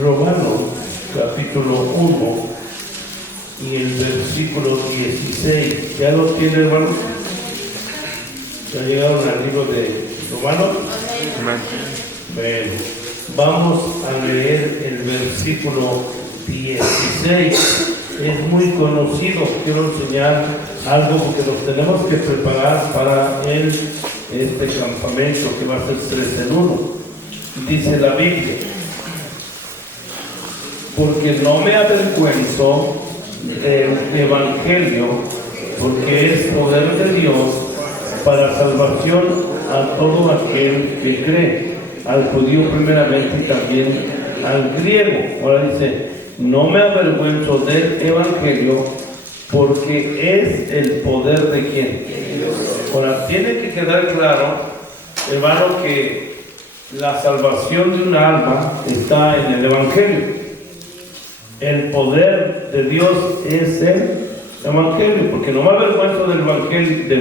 Romanos capítulo 1 y el versículo 16. ¿Ya lo tiene, hermanos? ¿Ya llegaron al libro de Romanos? Bueno, vamos a leer el versículo 16. Es muy conocido. Quiero enseñar algo porque nos tenemos que preparar para este campamento que va a ser 3 en 1. Dice la Biblia: porque no me avergüenzo del Evangelio, porque es poder de Dios para salvación a todo aquel que cree, al judío primeramente y también al griego. Ahora dice: no me avergüenzo del Evangelio, porque es el poder de ¿quién? Ahora, tiene que quedar claro, hermano, que la salvación de un alma está en el Evangelio. El poder de Dios es el Evangelio, porque no me avergüenzo del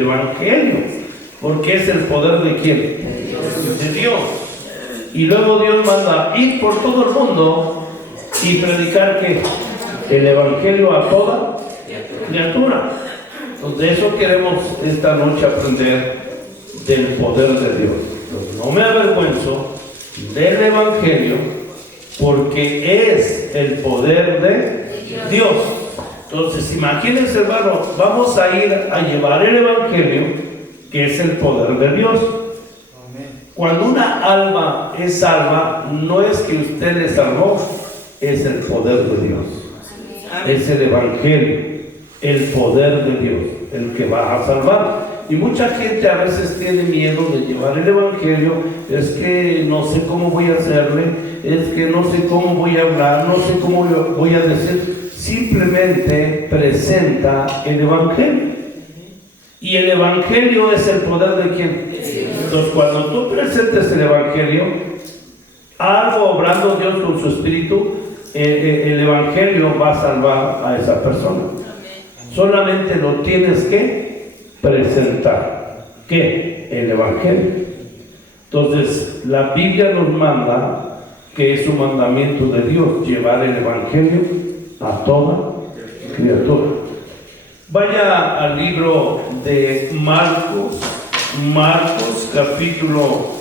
Evangelio, porque es el poder de ¿quién? De Dios. Y luego Dios manda ir por todo el mundo y predicar que el Evangelio a toda criatura. Entonces, de eso queremos esta noche aprender, del poder de Dios. Entonces, no me avergüenzo del Evangelio, porque es el poder de Dios. Entonces, imagínense, hermano, vamos a ir a llevar el Evangelio, que es el poder de Dios. Cuando una alma es salva, no es que usted le salvó, es el poder de Dios. Es el Evangelio, el poder de Dios, el que va a salvar. Y mucha gente a veces tiene miedo de llevar el Evangelio. Es que no sé cómo voy a hacerle, es que no sé cómo voy a hablar, no sé cómo voy a decir. Simplemente presenta el Evangelio. Y el Evangelio es el poder de ¿quién? Entonces, cuando tú presentes el Evangelio, algo obrando Dios con su Espíritu, el Evangelio va a salvar a esa persona. Solamente lo tienes que presentar. ¿Qué? El Evangelio. Entonces, la Biblia nos manda, que es un mandamiento de Dios, llevar el Evangelio a toda criatura. Vaya al libro de Marcos capítulo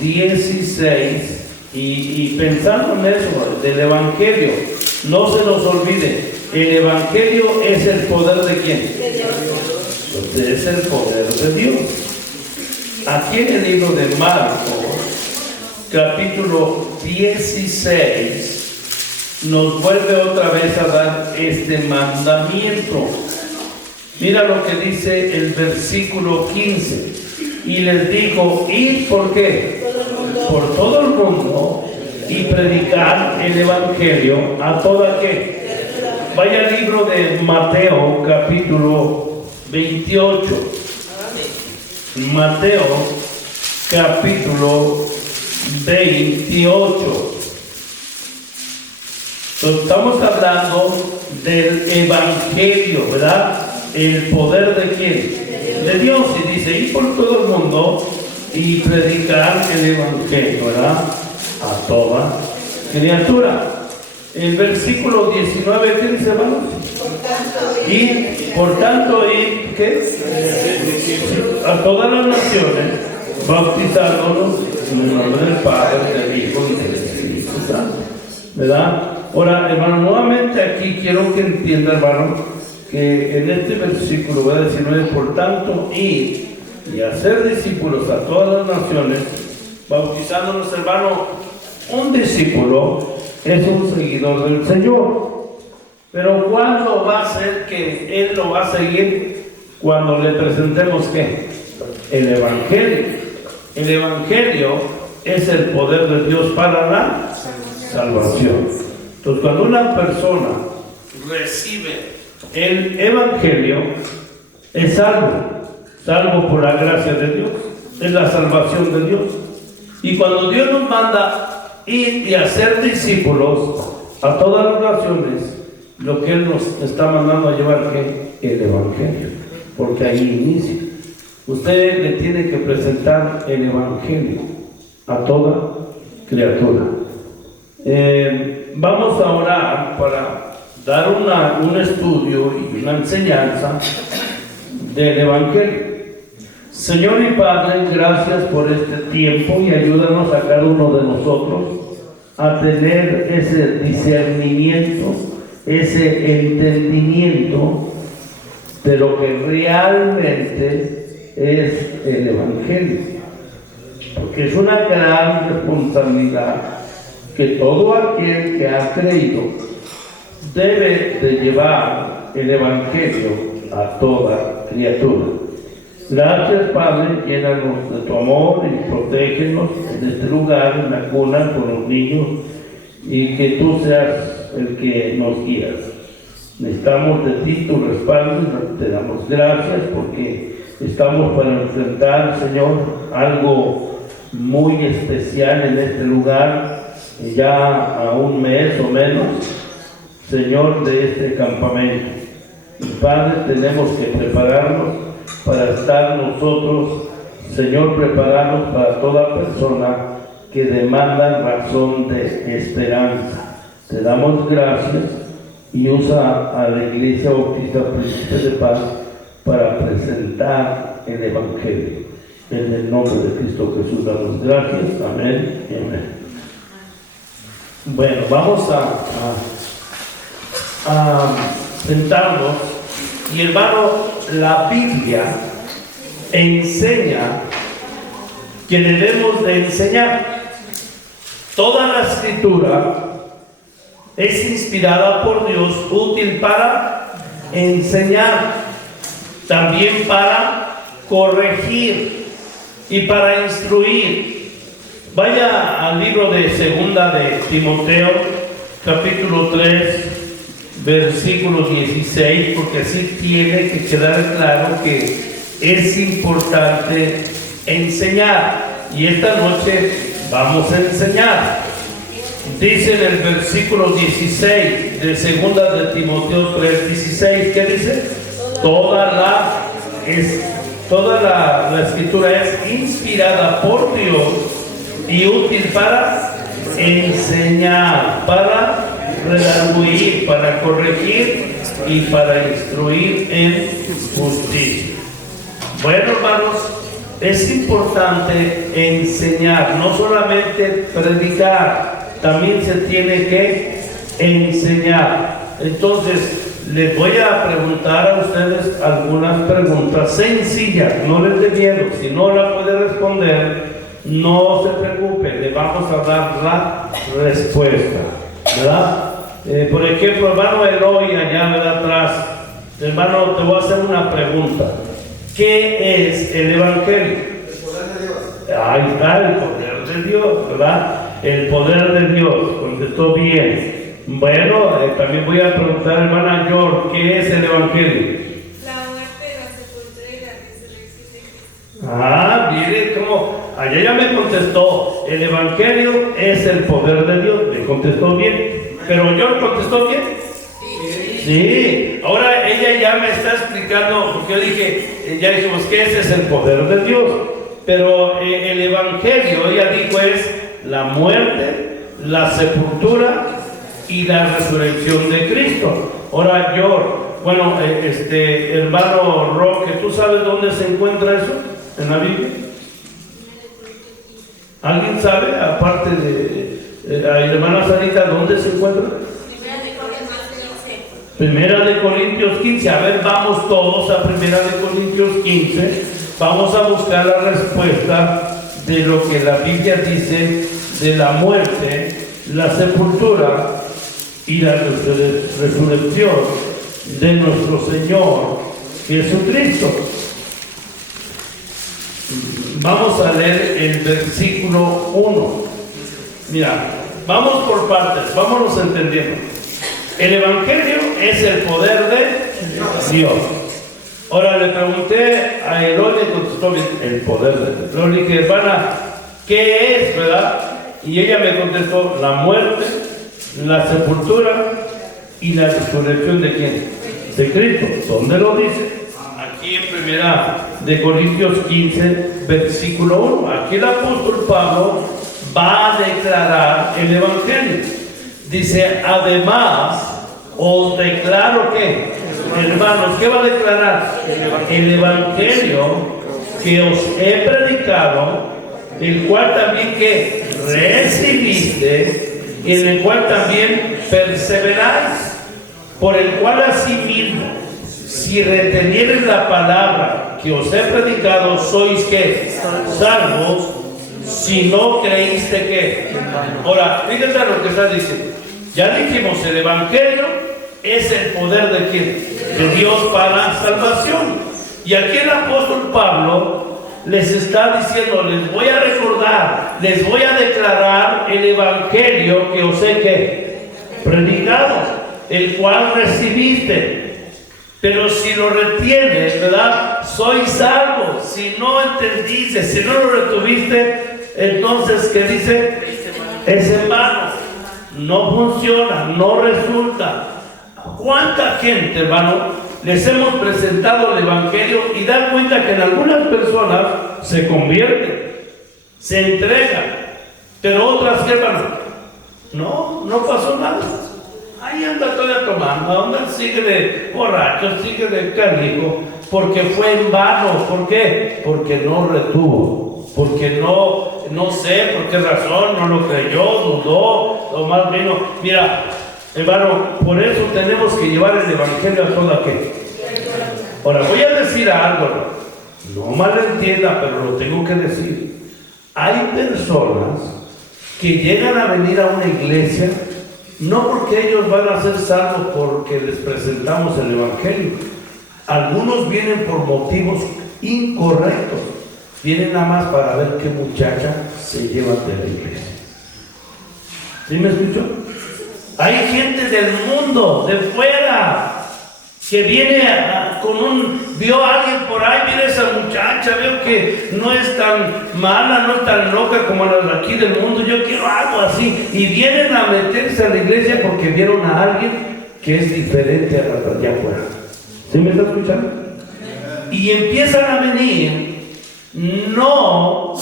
16, y pensando en eso, del Evangelio, no se nos olvide, el Evangelio es el poder de ¿quién? De Dios. Entonces, es el poder de Dios. Aquí en el libro de Marcos capítulo 16 nos vuelve otra vez a dar este mandamiento. Mira lo que dice el versículo 15. Y les dijo: id, ¿por qué? Por todo el mundo, y predicar el Evangelio a toda ¿qué? Vaya al libro de Mateo capítulo 28. Mateo capítulo 28. Entonces, estamos hablando del Evangelio, ¿verdad? El poder de ¿quién? De Dios. Y dice: ir por todo el mundo y predicar el Evangelio, ¿verdad? A toda criatura. El versículo 19, ¿qué dice, hermanos? Por tanto, ¿qué? A todas las naciones, bautizándolos en el nombre del Padre, del Hijo y del Espíritu Santo, ¿verdad? Ahora, hermano, nuevamente aquí quiero que entienda, hermano, que en este versículo voy a decir: por tanto, ir y hacer discípulos a todas las naciones, bautizándolos, hermano. Un discípulo es un seguidor del Señor. Pero ¿cuándo va a ser que Él lo va a seguir? Cuando le presentemos ¿qué? El Evangelio. El Evangelio es el poder de Dios para la salvación. Entonces, cuando una persona recibe el Evangelio, es salvo por la gracia de Dios, es la salvación de Dios. Y cuando Dios nos manda ir y hacer discípulos a todas las naciones, lo que Él nos está mandando a llevar, ¿qué? El Evangelio, porque ahí inicia. Usted le tiene que presentar el Evangelio a toda criatura. Vamos a orar para dar un estudio y una enseñanza del Evangelio. Señor y Padre, gracias por este tiempo y ayúdanos a cada uno de nosotros a tener ese discernimiento, ese entendimiento de lo que realmente es el Evangelio. Porque es una gran responsabilidad que todo aquel que ha creído debe de llevar el Evangelio a toda criatura. Gracias, Padre, llénanos de tu amor y protégenos en este lugar, en la cuna, con los niños, y que tú seas el que nos guías. Necesitamos de ti tu respaldo y te damos gracias porque estamos para enfrentar, Señor, algo muy especial en este lugar, ya a un mes o menos, Señor, de este campamento. Y Padre, tenemos que prepararnos para estar nosotros, Señor, preparados para toda persona que demanda razón de esperanza. Te damos gracias y usa a la Iglesia Bautista Príncipe de Paz para presentar el Evangelio. En el nombre de Cristo Jesús damos gracias. Amén y amén. Bueno, vamos a sentarnos. Y hermano, la Biblia enseña que debemos de enseñar. Toda la escritura es inspirada por Dios, útil para enseñar, también para corregir y para instruir. Vaya al libro de Segunda de Timoteo, capítulo 3, versículo 16, porque así tiene que quedar claro que es importante enseñar. Y esta noche vamos a enseñar. Dice en el versículo 16 de Segunda de Timoteo 3, 16, ¿qué dice? Toda la escritura es inspirada por Dios y útil para enseñar, para redarguir, para corregir y para instruir en justicia. Bueno, hermanos, es importante enseñar, no solamente predicar, también se tiene que enseñar. Entonces, les voy a preguntar a ustedes algunas preguntas sencillas, no les dé miedo. Si no la puede responder, no se preocupe, le vamos a dar la respuesta, ¿verdad? Por ejemplo, hermano Eloy, allá atrás, hermano, te voy a hacer una pregunta. ¿Qué es el Evangelio? El poder de Dios. Ahí está, el poder de Dios, ¿verdad? El poder de Dios, contestó bien. Bueno, también voy a preguntar, hermana George, ¿qué es el Evangelio? La muerte, la sepultura y la resurrección de Cristo. Mire cómo, allá ya me contestó, el Evangelio es el poder de Dios, me contestó bien. Pero George contestó bien. Sí, ahora ella ya me está explicando, porque yo dije, ya dijimos que ese es el poder de Dios, pero el Evangelio, ella dijo, es la muerte, la sepultura y la resurrección de Cristo. Ahora yo, bueno, hermano Roque, ¿tú sabes dónde se encuentra eso en la Biblia? ¿Alguien sabe, aparte de hermana Sarita, dónde se encuentra? Primera de Corintios 15. A ver, vamos todos a Primera de Corintios 15. Vamos a buscar la respuesta de lo que la Biblia dice de la muerte, la sepultura y la resurrección de nuestro Señor Jesucristo. Vamos a leer el versículo 1. Mira, vamos por partes, vámonos entendiendo. El Evangelio es el poder de Dios. Ahora le pregunté a Eloy, y contestó bien, el poder de Dios. Le dije, hermana, ¿qué es, verdad? Y ella me contestó, la muerte, la sepultura y la resurrección de ¿quién? De Cristo. ¿Dónde lo dice? Aquí en Primera de Corintios 15, versículo 1. Aquí el apóstol Pablo va a declarar el Evangelio. Dice, además, os declaro que, hermanos, ¿qué va a declarar? El Evangelio que os he predicado, el cual también que recibiste, y en el cual también perseveráis, por el cual asimismo, si retenieres la palabra que os he predicado, sois que salvos, si no creíste que. Ahora, fíjate lo que está diciendo. Ya dijimos, el Evangelio es el poder de quién? De Dios para salvación. Y aquí el apóstol Pablo les está diciendo, les voy a recordar, les voy a declarar el Evangelio que os he ¿qué? Predicado, el cual recibiste. Pero si lo retienes, ¿verdad? Sois salvos. Si no entendiste, si no lo retuviste, entonces, ¿qué dice? Es en vano. No funciona, no resulta. ¿Cuánta gente, hermano, les hemos presentado el Evangelio y dan cuenta que en algunas personas se convierten, se entregan, pero otras, ¿qué, hermano? No pasó nada. Ahí anda todavía tomando, anda, sigue de borracho, sigue de canijo, porque fue en vano. ¿Por qué? Porque no retuvo, porque no sé por qué razón, no lo creyó, dudó, o más bien, mira, hermano, por eso tenemos que llevar el Evangelio a todo aquel. Ahora, voy a decir algo, no malentienda, pero lo tengo que decir. Hay personas que llegan a venir a una iglesia no porque ellos van a ser salvos porque les presentamos el Evangelio. Algunos vienen por motivos incorrectos. Vienen nada más para ver qué muchacha se lleva de la iglesia. ¿Sí me escuchó? Hay gente del mundo, de fuera, que viene vio a alguien por ahí, mira esa muchacha, veo que no es tan mala, no es tan loca como las de aquí del mundo, yo quiero algo así. Y vienen a meterse a la iglesia porque vieron a alguien que es diferente a las de allá afuera. ¿Sí me está escuchando? Y empiezan a venir, no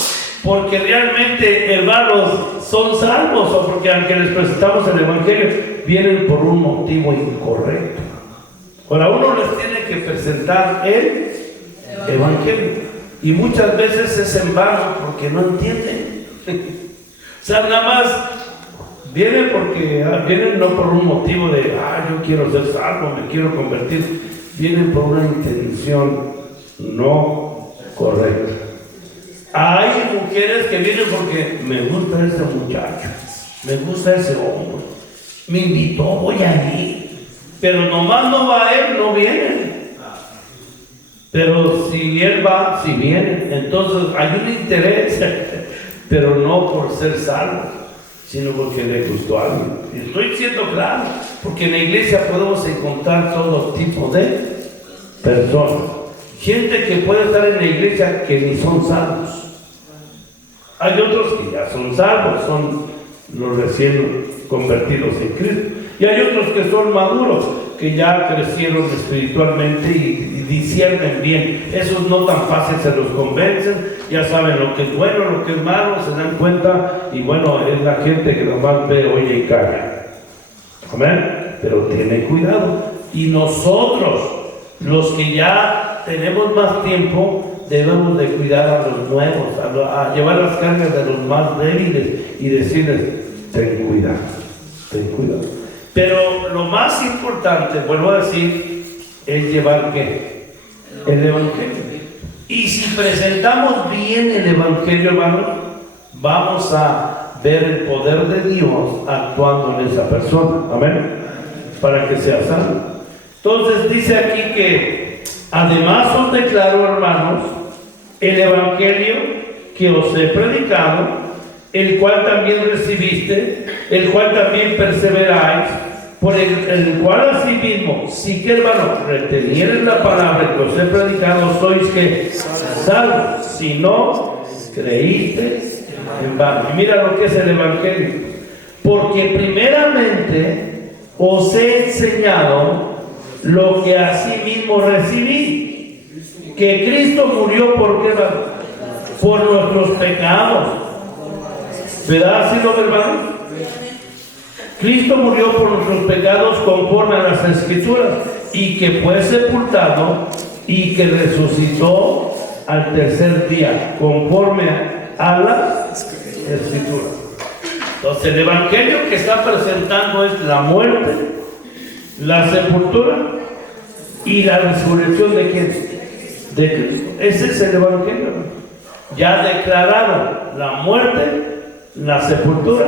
porque realmente, hermanos, son salvos o porque aunque les presentamos el Evangelio, vienen por un motivo incorrecto. Ahora, uno les tiene que presentar el Evangelio y muchas veces es en vano porque no entienden. O sea, nada más vienen vienen no por un motivo de, yo quiero ser salvo, me quiero convertir. Vienen por una intención no correcta. Hay mujeres que vienen porque me gusta ese muchacho, me gusta ese hombre, me invitó, voy a ir. Pero nomás no va él, no viene. Pero si él va, si viene. Entonces hay un interés, pero no por ser salvo, sino porque le gustó a alguien. Y estoy siendo claro, porque en la iglesia podemos encontrar todo tipo de personas. Gente que puede estar en la iglesia que ni son salvos. Hay otros que ya son salvos, son los recién convertidos en Cristo. Y hay otros que son maduros, que ya crecieron espiritualmente y disciernen bien. Esos no tan fácil se los convencen, ya saben lo que es bueno, lo que es malo, se dan cuenta, y bueno, es la gente que nomás ve, oye y calla. Amén. Pero tiene cuidado. Y nosotros, los que ya tenemos más tiempo, debemos de cuidar a los nuevos, a llevar las cargas de los más débiles y decirles, ten cuidado, ten cuidado. Pero lo más importante, vuelvo a decir, es llevar ¿qué? El Evangelio. Y si presentamos bien el Evangelio, hermano, vamos a ver el poder de Dios actuando en esa persona. Amén. Para que sea salvo. Entonces dice aquí que además os declaro, hermanos, el Evangelio que os he predicado, el cual también recibiste, el cual también perseveráis, por el cual asimismo, si que, hermano, retenieres la palabra que os he predicado, sois que salvos, si no creíste en vano. Y mira lo que es el Evangelio. Porque primeramente os he enseñado lo que asimismo recibí, que Cristo murió por nuestros pecados, ¿Verdad así, los hermanos? Cristo murió por nuestros pecados conforme a las Escrituras, y que fue sepultado y que resucitó al tercer día, conforme a las Escrituras. Entonces, el evangelio que está presentando es la muerte, la sepultura y la resurrección de ¿quién? De Cristo. Ese es el evangelio. Ya declararon la muerte, la sepultura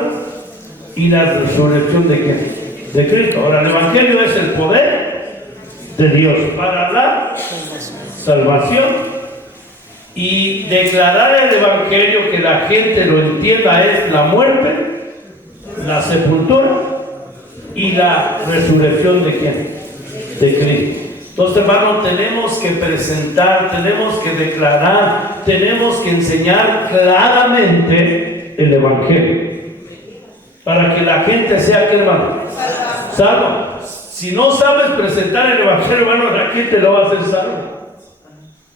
y la resurrección de ¿quién? De Cristo. Ahora, el evangelio es el poder de Dios para la salvación. Y declarar el evangelio, que la gente lo entienda, es la muerte, la sepultura y la resurrección de ¿quién? De Cristo. Entonces, hermanos, tenemos que presentar, tenemos que declarar, tenemos que enseñar claramente el evangelio para que la gente sea, ¿qué, hermano? Salva. Si no sabes presentar el evangelio, hermano, ¿a quién te lo va a hacer salvo?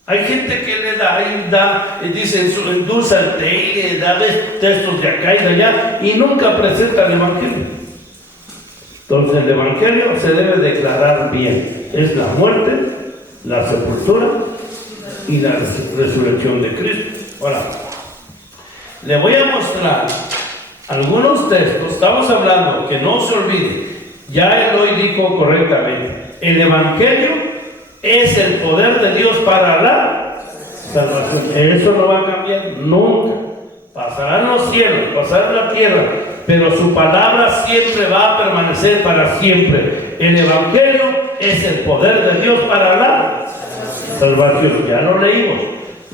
Hay gente que le da, dice, endulza el té, le da textos de acá y de allá, y nunca presenta el evangelio. Entonces, el evangelio se debe declarar bien. Es la muerte, la sepultura y la resurrección de Cristo. Ahora, le voy a mostrar algunos textos. Estamos hablando, que no se olvide, ya él hoy dijo correctamente, el evangelio es el poder de Dios para la salvación. Eso no va a cambiar nunca. Pasarán los cielos, pasará la tierra, pero su palabra siempre va a permanecer para siempre. El evangelio es el poder de Dios para la salvación. Ya lo leímos.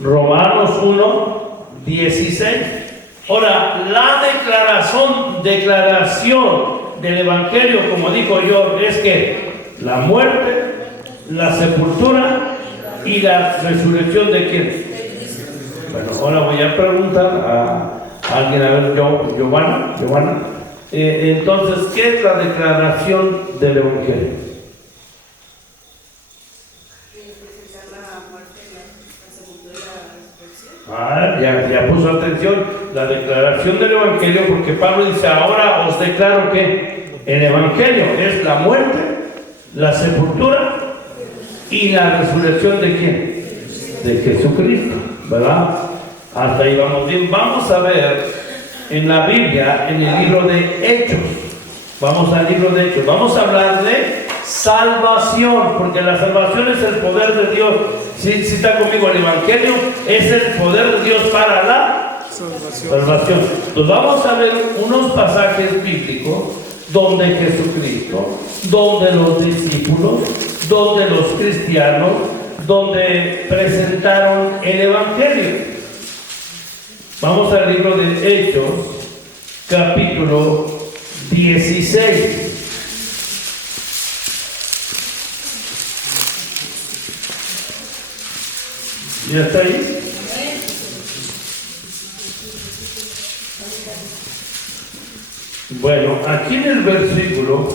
Romanos 1:16. Ahora, la declaración del evangelio, como dijo yo, es que la muerte, la sepultura y la resurrección de ¿quién? Bueno, ahora voy a preguntar a alguien, a ver, Giovanna. Entonces, ¿qué es la declaración del evangelio? Ya puso atención, la declaración del evangelio, porque Pablo dice, ahora os declaro que el evangelio es la muerte, la sepultura y la resurrección de ¿quién? De Jesucristo, ¿verdad? Hasta ahí vamos bien. Vamos a ver en la Biblia, en el libro de Hechos. Vamos al libro de Hechos. Vamos a hablar de salvación, porque la salvación es el poder de Dios. Si está conmigo, el evangelio es el poder de Dios para la salvación. Entonces vamos a ver unos pasajes bíblicos donde Jesucristo, donde los discípulos, donde los cristianos, donde presentaron el evangelio. Vamos al libro de Hechos, capítulo 16. ¿Ya está ahí? Bueno, aquí en el versículo,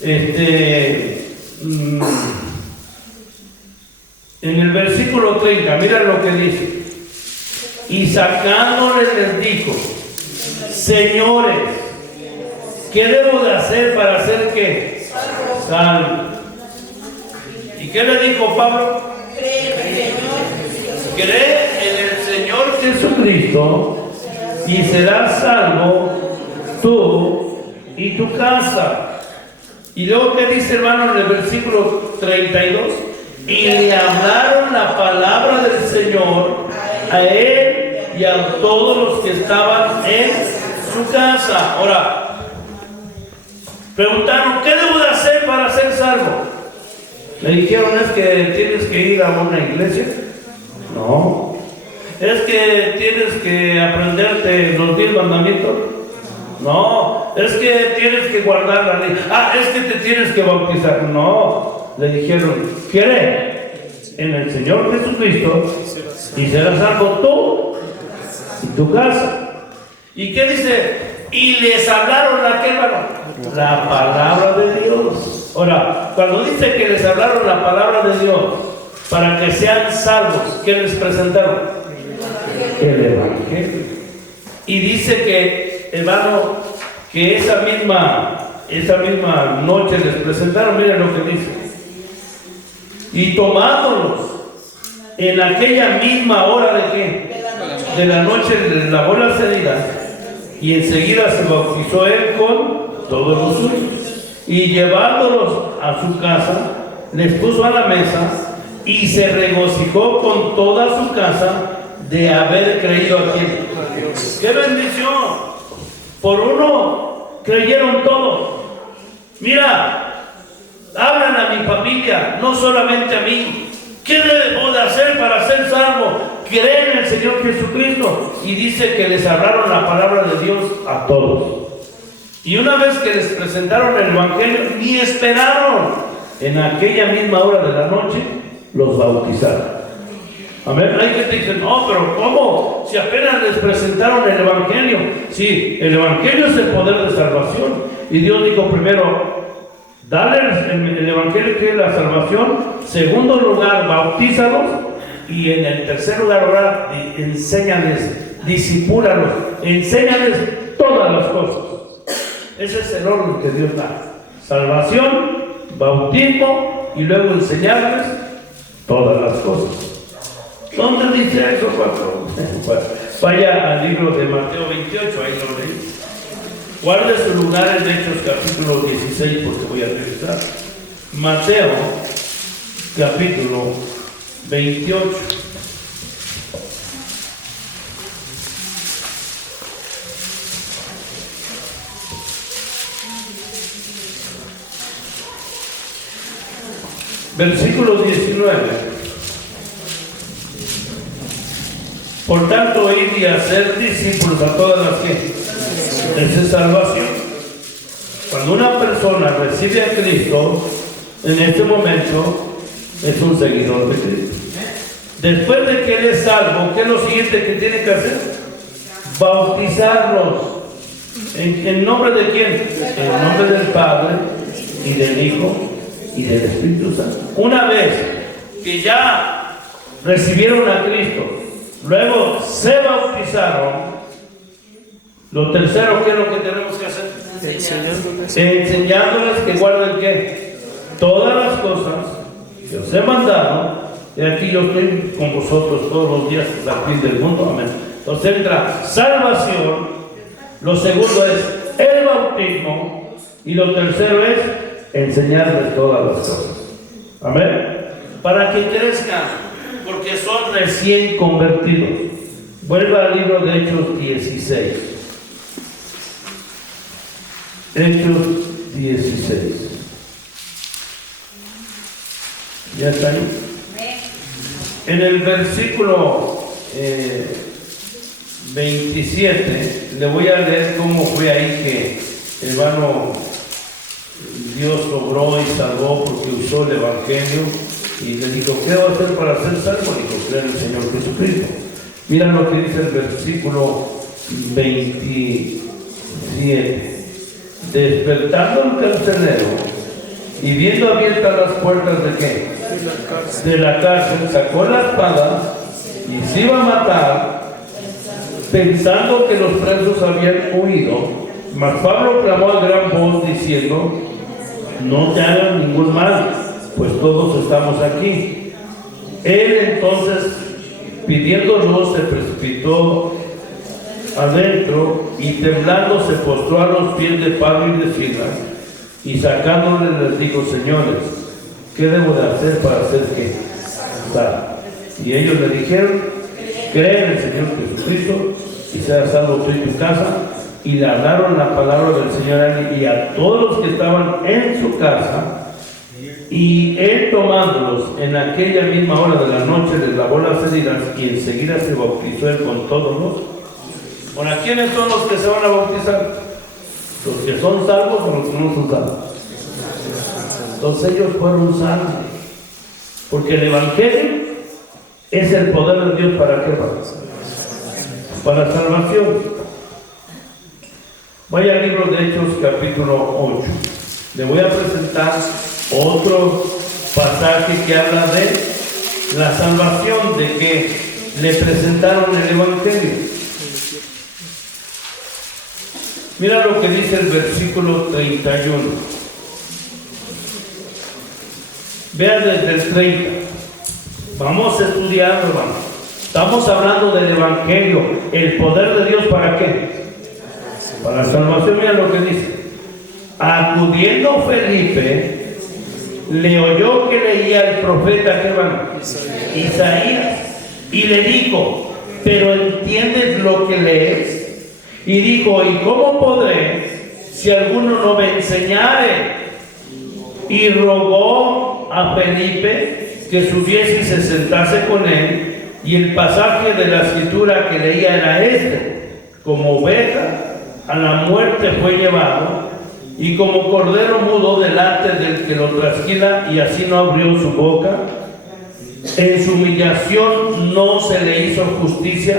en el versículo 30, mira lo que dice. Y sacándole les dijo, señores, ¿qué debo de hacer para ser qué? Salvo. ¿Y qué le dijo Pablo? Cree en el Señor Jesucristo y serás salvo tú y tu casa. Y luego, ¿qué dice, hermano, en el versículo 32? Y le hablaron la palabra del Señor a él y a todos los que estaban en su casa. Ahora, preguntaron, ¿qué debo de hacer para ser salvo? Le dijeron, ¿es que tienes que ir a una iglesia? No. ¿Es que tienes que aprenderte los 10 mandamientos? No. ¿Es que tienes que guardar la ley? ¿Es que te tienes que bautizar? No. Le dijeron, cree en el Señor Jesucristo y serás salvo tú y tu casa. ¿Y qué dice? Y les hablaron la palabra de Dios. Ahora, cuando dice que les hablaron la palabra de Dios para que sean salvos, ¿qué les presentaron? El evangelio. Y dice que, hermano, que esa misma noche les presentaron, miren lo que dice. Y tomándolos en aquella misma hora de ¿qué? De la noche les lavó las heridas y enseguida se bautizó él con todos los suyos. Y llevándolos a su casa, les puso a la mesa y se regocijó con toda su casa de haber creído a quien. ¡Qué bendición! Por uno creyeron todos. Mira, hablan a mi familia, no solamente a mí. ¿Qué debo de hacer para ser salvo? Creer en el Señor Jesucristo. Y dice que les hablaron la palabra de Dios a todos. Y una vez que les presentaron el Evangelio, ni esperaron. En aquella misma hora de la noche, los bautizaron. Amén. Hay gente que dice, no, pero ¿cómo? Si apenas les presentaron el Evangelio. Sí, el Evangelio es el poder de salvación. Y Dios dijo primero, dale el Evangelio que es la salvación. Segundo lugar, bautízalos. Y en el tercer lugar, ahora enséñales, discípulalos, enséñales todas las cosas. Ese es el orden que Dios da. Salvación, bautismo y luego enseñarles todas las cosas. ¿Dónde dice eso, pastor? Vaya al libro de Mateo 28, ahí lo leí. Guarde su lugar en Hechos capítulo 16 porque voy a regresar. Mateo capítulo 28. Versículo 19. Por tanto, ir y hacer discípulos a todas las que es salvación. Cuando una persona recibe a Cristo, en este momento es un seguidor de Cristo. Después de que él es salvo, ¿qué es lo siguiente que tiene que hacer? Bautizarlos. ¿En nombre de quién? En nombre del Padre y del Hijo y del Espíritu Santo. Una vez que ya recibieron a Cristo, luego se bautizaron, lo tercero, ¿qué es lo que tenemos que hacer? Enseñándoles que guarden ¿qué? Todas las cosas que os he mandado, y aquí yo estoy con vosotros todos los días hasta el fin del mundo. Amén. Entonces entra salvación, lo segundo es el bautismo, y lo tercero es enseñarles todas las cosas. Amén. Para que crezcan, porque son recién convertidos. Vuelva al libro de Hechos 16. Hechos 16. ¿Ya está ahí? En el versículo 27, le voy a leer cómo fue ahí que hermano Dios obró y salvó porque usó el Evangelio y le dijo, ¿qué va a hacer para ser salvo? Dijo, creer en el Señor Jesucristo. Mira lo que dice el versículo 27. Despertando el carcelero y viendo abiertas las puertas de ¿qué? De la cárcel, sacó la espada y se iba a matar, pensando que los presos habían huido. Mas Pablo clamó a gran voz diciendo, no te hagan ningún mal, pues todos estamos aquí. Él entonces, pidiendo luz, se precipitó adentro y temblando se postró a los pies de Pablo y de Silas, y sacándoles les dijo, señores, ¿qué debo de hacer para hacer qué? Salvo. Y ellos le dijeron, cree en el Señor Jesucristo y sea salvo tú y tu casa. Y le hablaron la palabra del Señor y a todos los que estaban en su casa. Y él tomándolos en aquella misma hora de la noche les lavó las heridas y enseguida se bautizó él con todos los. Ahora, ¿quiénes son los que se van a bautizar? ¿Los que son salvos o los que no son salvos? Entonces ellos fueron salvos. Porque el Evangelio es el poder de Dios para qué? Para salvación. Vaya al libro de Hechos capítulo 8. Le voy a presentar otro pasaje que habla de la salvación, de que le presentaron el Evangelio. Mira lo que dice el versículo 31. Vean desde el 30. Vamos estudiando, hermano. Estamos hablando del Evangelio, el poder de Dios, ¿para qué? Para la salvación. Mira lo que dice. Acudiendo Felipe, le oyó que leía el profeta, ¿qué, hermano? Isaías. Y le dijo, ¿pero entiendes lo que lees? Y dijo, ¿y cómo podré si alguno no me enseñare? Y rogó a Felipe que subiese y se sentase con él. Y el pasaje de la escritura que leía era este: como oveja a la muerte fue llevado, y como cordero mudo delante del que lo trasquila, y así no abrió su boca. En su humillación no se le hizo justicia,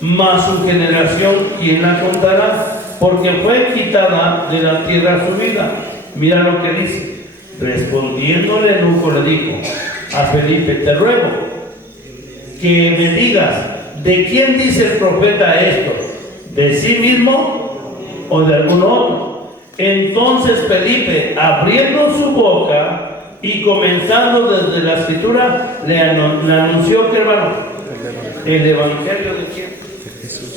mas su generación, ¿quién la contará? Porque fue quitada de la tierra su vida. Mira lo que dice. Respondiéndole Eunuco le dijo a Felipe, te ruego que me digas, ¿de quién dice el profeta esto? ¿De sí mismo o de algún otro? Entonces Felipe, abriendo su boca y comenzando desde la escritura, le anunció, ¿qué, hermano? El evangelio de quién?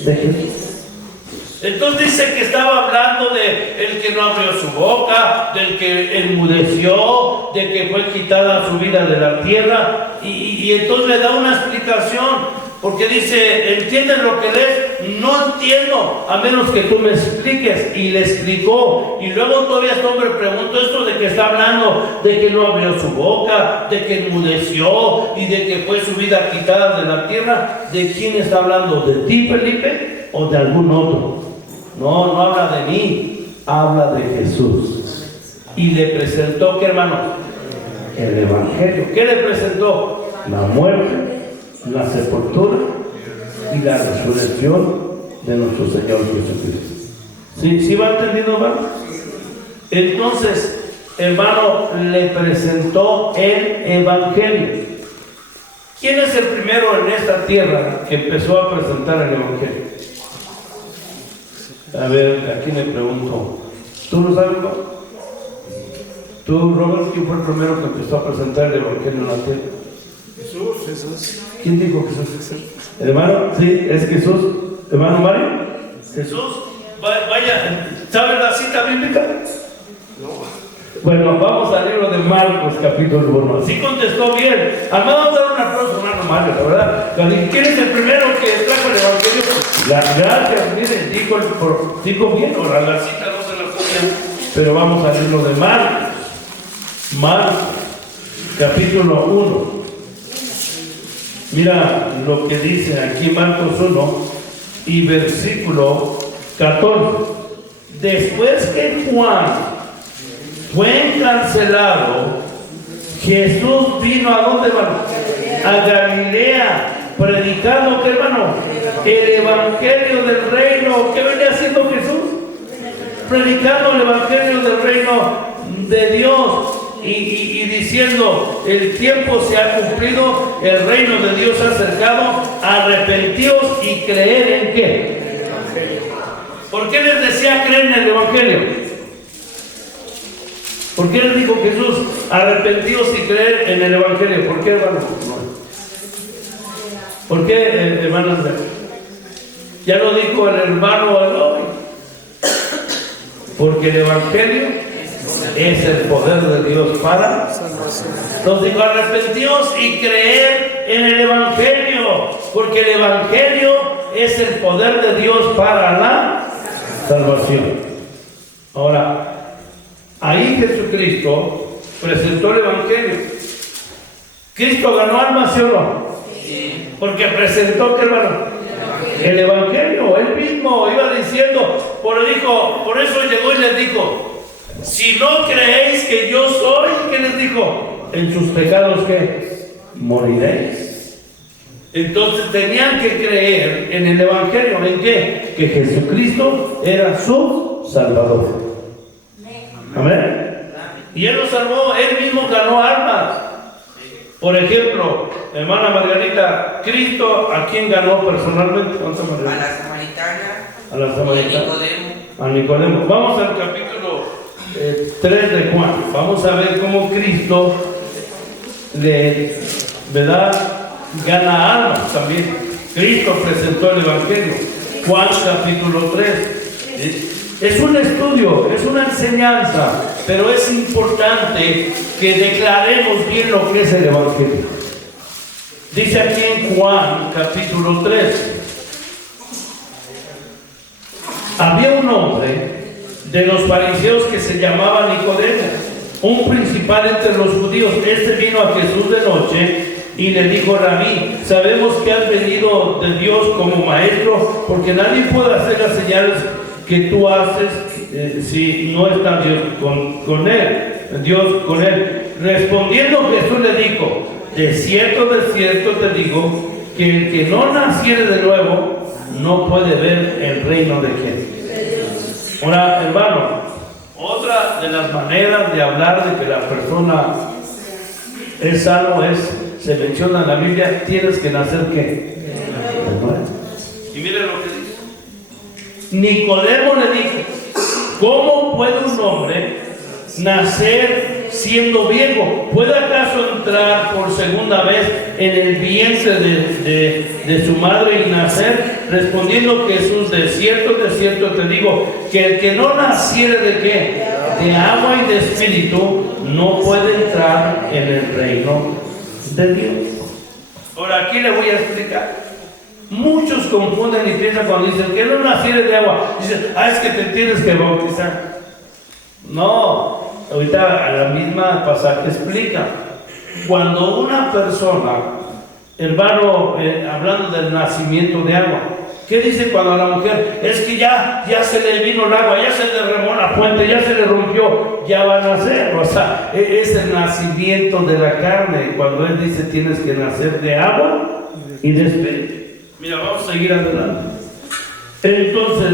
De Jesús. Entonces dice que estaba hablando de el que no abrió su boca, del que enmudeció, de que fue quitada su vida de la tierra, y entonces le da una explicación, porque dice, ¿entiendes lo que lees? No entiendo, a menos que tú me expliques. Y le explicó, y luego todavía este hombre preguntó esto de que está hablando, de que no abrió su boca, de que enmudeció, y de que fue su vida quitada de la tierra. ¿De quién está hablando? ¿De ti, Felipe, o de algún otro? No, no habla de mí, habla de Jesús. Y le presentó, ¿qué, hermano? El evangelio. ¿Qué le presentó? La muerte, la sepultura y la resurrección de nuestro Señor Jesucristo. ¿Sí va entendiendo, hermano? Entonces, hermano, le presentó el evangelio. ¿Quién es el primero en esta tierra que empezó a presentar el evangelio? A ver, aquí me pregunto, ¿tú lo sabes, no? ¿Tú, Robert, quién fue el primero que empezó a presentar el evangelio en la tierra? Jesús. ¿Quién dijo Jesús? Hermano, sí, es Jesús. Hermano Mario, Jesús. Vaya, ¿sabe la cita bíblica? No. Bueno, vamos al libro de Marcos, capítulo 1. Sí contestó bien. Además, vamos a dar un aplauso, hermano Mario, la verdad. ¿Quién es el primero que trajo el evangelio? Gracias, miren, dijo bien, o la cita no se la sabía. Pero vamos al libro de Marcos. Marcos, capítulo 1. Mira lo que dice aquí Marcos 1 y versículo 14. Después que Juan fue encarcelado, Jesús vino ¿a dónde, hermano? A Galilea, predicando, ¿qué, hermano? El evangelio del reino. ¿Qué venía haciendo Jesús? Predicando el evangelio del reino de Dios. Y diciendo, el tiempo se ha cumplido, el reino de Dios se ha acercado, arrepentíos y creer en qué. ¿Por qué les decía creer en el evangelio? ¿Por qué les dijo Jesús, arrepentíos y creer en el evangelio? ¿Por qué, hermano? ¿Por qué, hermanos? Ya lo dijo el hermano hoy. Porque el evangelio es el poder de Dios para salvación. Nos dijo, arrepentíos y creer en el evangelio, porque el evangelio es el poder de Dios para la salvación. Ahora, ahí Jesucristo presentó el evangelio. ¿Cristo ganó almas, sí o no? Sí. Porque presentó, ¿qué, hermano? El evangelio. Él mismo iba diciendo, por eso llegó y les dijo, si no creéis que yo soy, ¿qué les dijo? En sus pecados, ¿qué? Moriréis. Entonces tenían que creer en el evangelio. ¿En qué? Que Jesucristo era su Salvador. Amén. Y Él los salvó, Él mismo ganó almas. Por ejemplo, hermana Margarita, Cristo, ¿a quién ganó personalmente? A la samaritana. A la samaritana. Y a Nicodemo. a Nicodemo. Vamos al capítulo 3 de Juan. Vamos a ver cómo Cristo ¿verdad? Gana almas también. Cristo presentó el Evangelio. Juan capítulo 3. Es un estudio, es una enseñanza, pero es importante que declaremos bien lo que es el Evangelio. Dice aquí en Juan capítulo 3. Había un hombre de los fariseos que se llamaba Nicodemo, un principal entre los judíos. Este vino a Jesús de noche y le dijo: Rabí, sabemos que has venido de Dios como maestro, porque nadie puede hacer las señales que tú haces si no está Dios con él. Dios con él. Respondiendo Jesús le dijo: de cierto te digo, que el que no naciere de nuevo no puede ver el reino de quién. Ahora, hermano, otra de las maneras de hablar de que la persona es sano se menciona en la Biblia: tienes que nacer ¿qué? Y mire lo que dice. Nicodemo le dijo: ¿cómo puede un hombre nacer siendo viejo? ¿Puede acaso entrar por segunda vez en el vientre de su madre y nacer? Respondiendo Jesús: de cierto te digo, que el que no naciere de ¿qué? De agua y de espíritu no puede entrar en el reino de Dios. Ahora aquí le voy a explicar. Muchos confunden y piensan cuando dicen que no naciere de agua, dicen: es que te tienes que bautizar. No, ahorita a la misma pasaje explica. Cuando una persona, hermano, hablando del nacimiento de agua, ¿qué dice cuando a la mujer? Es que ya se le vino el agua, ya se derramó la fuente, ya se le rompió, ya va a nacer. O sea, es el nacimiento de la carne. Cuando él dice tienes que nacer de agua y de espíritu. Mira, vamos a seguir adelante. Entonces,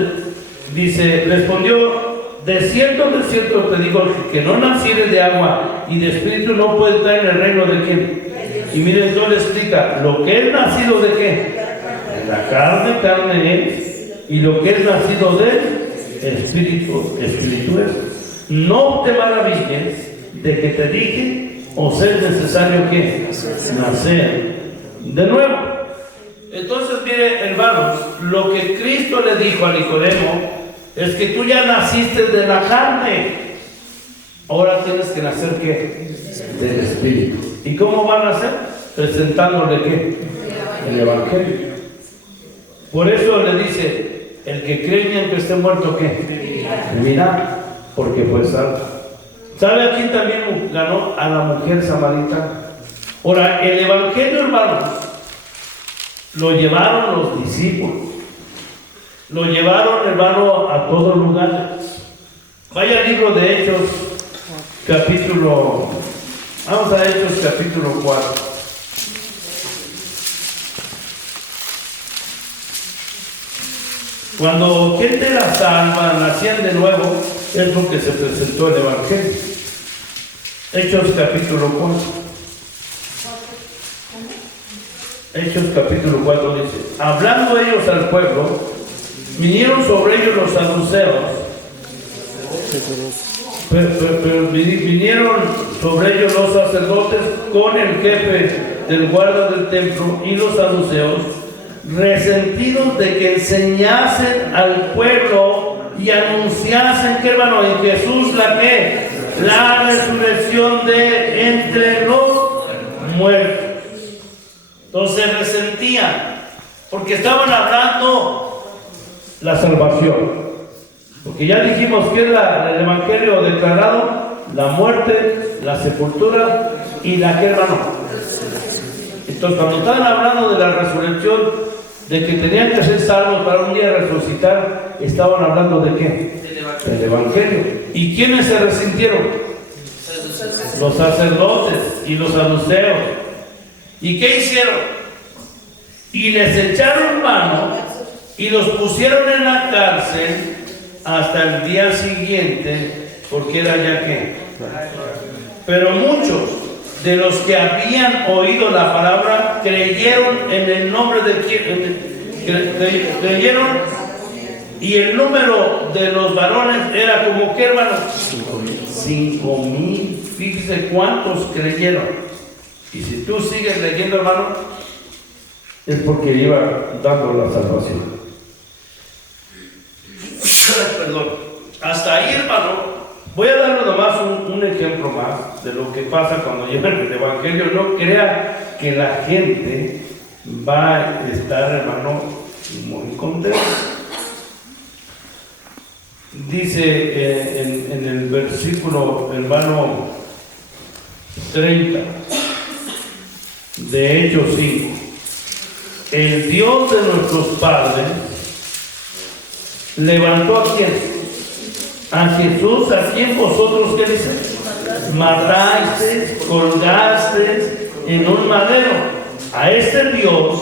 dice, respondió: de cierto te digo, que no naciere de agua y de espíritu no puede entrar en el reino de quién. Y miren, entonces le explica: lo que es nacido de qué, de la carne es, y lo que es nacido de espíritu es. No te maravilles de que te dije, os es necesario que nacer de nuevo. Entonces, mire, hermanos, lo que Cristo le dijo a Nicodemo es que tú ya naciste de la carne, ahora tienes que nacer ¿qué? Del espíritu. ¿Y cómo van a nacer? Presentándole ¿qué? El Evangelio. Por eso le dice: el que cree en que esté muerto ¿qué? Vivirá, porque fue salvo. ¿Sabe a quién también ganó? A la mujer samaritana. Ahora, el Evangelio, hermanos, lo llevaron los discípulos. Lo llevaron, hermano, a todos lugares. Vaya al libro de Hechos, capítulo... Vamos a Hechos, capítulo 4. Cuando gente la salva, nacían de nuevo, es lo que se presentó el Evangelio. Hechos, capítulo 4. Hechos capítulo 4 dice: hablando ellos al pueblo, vinieron sobre ellos los saduceos, pero vinieron sobre ellos los sacerdotes con el jefe del guarda del templo y los saduceos, resentidos de que enseñasen al pueblo y anunciasen que, hermano, en Jesús la resurrección de entre los muertos. Entonces resentían, porque estaban hablando la salvación. Porque ya dijimos que es el Evangelio declarado: la muerte, la sepultura y la que, hermano. Entonces, cuando estaban hablando de la resurrección, de que tenían que ser salvos para un día resucitar, estaban hablando de qué? Del Evangelio. ¿Y quiénes se resintieron? Los sacerdotes y los saduceos. ¿Y qué hicieron? Y les echaron mano y los pusieron en la cárcel hasta el día siguiente, porque era ya que. Pero muchos de los que habían oído la palabra creyeron en el nombre de quien, creyeron Y el número de los varones era como que, hermano, 5,000. Fíjese cuántos creyeron. Y si tú sigues leyendo, hermano, es porque iba dando la salvación. Perdón. Hasta ahí, hermano, voy a darle nomás un ejemplo más de lo que pasa cuando llevan el Evangelio. No crea que la gente va a estar, hermano, muy contenta. Dice en el versículo, hermano, 30 de Hechos 5: el Dios de nuestros padres levantó a quién, a Jesús, a quien vosotros, ¿qué dice? Matasteis, colgasteis en un madero. A este Dios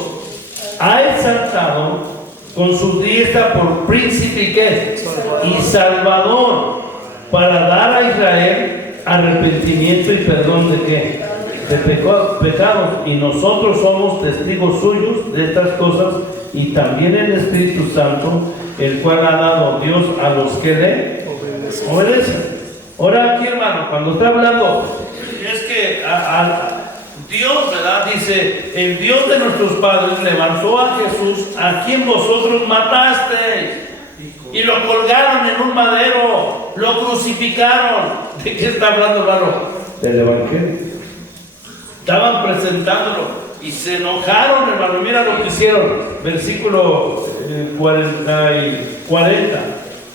ha exaltado con su diestra por príncipe y ¿qué? Y salvador, para dar a Israel arrepentimiento y perdón de ¿qué? De pecados. Y nosotros somos testigos suyos de estas cosas, y también el Espíritu Santo, el cual ha dado Dios a los que le obedecen. Ahora aquí, hermano, cuando está hablando, es que Dios, ¿verdad? Dice, el Dios de nuestros padres levantó a Jesús, a quien vosotros matasteis, y lo colgaron en un madero, lo crucificaron. ¿De qué está hablando, hermano? Del Evangelio. Estaban presentándolo y se enojaron, hermano. Mira lo que hicieron, versículo 40.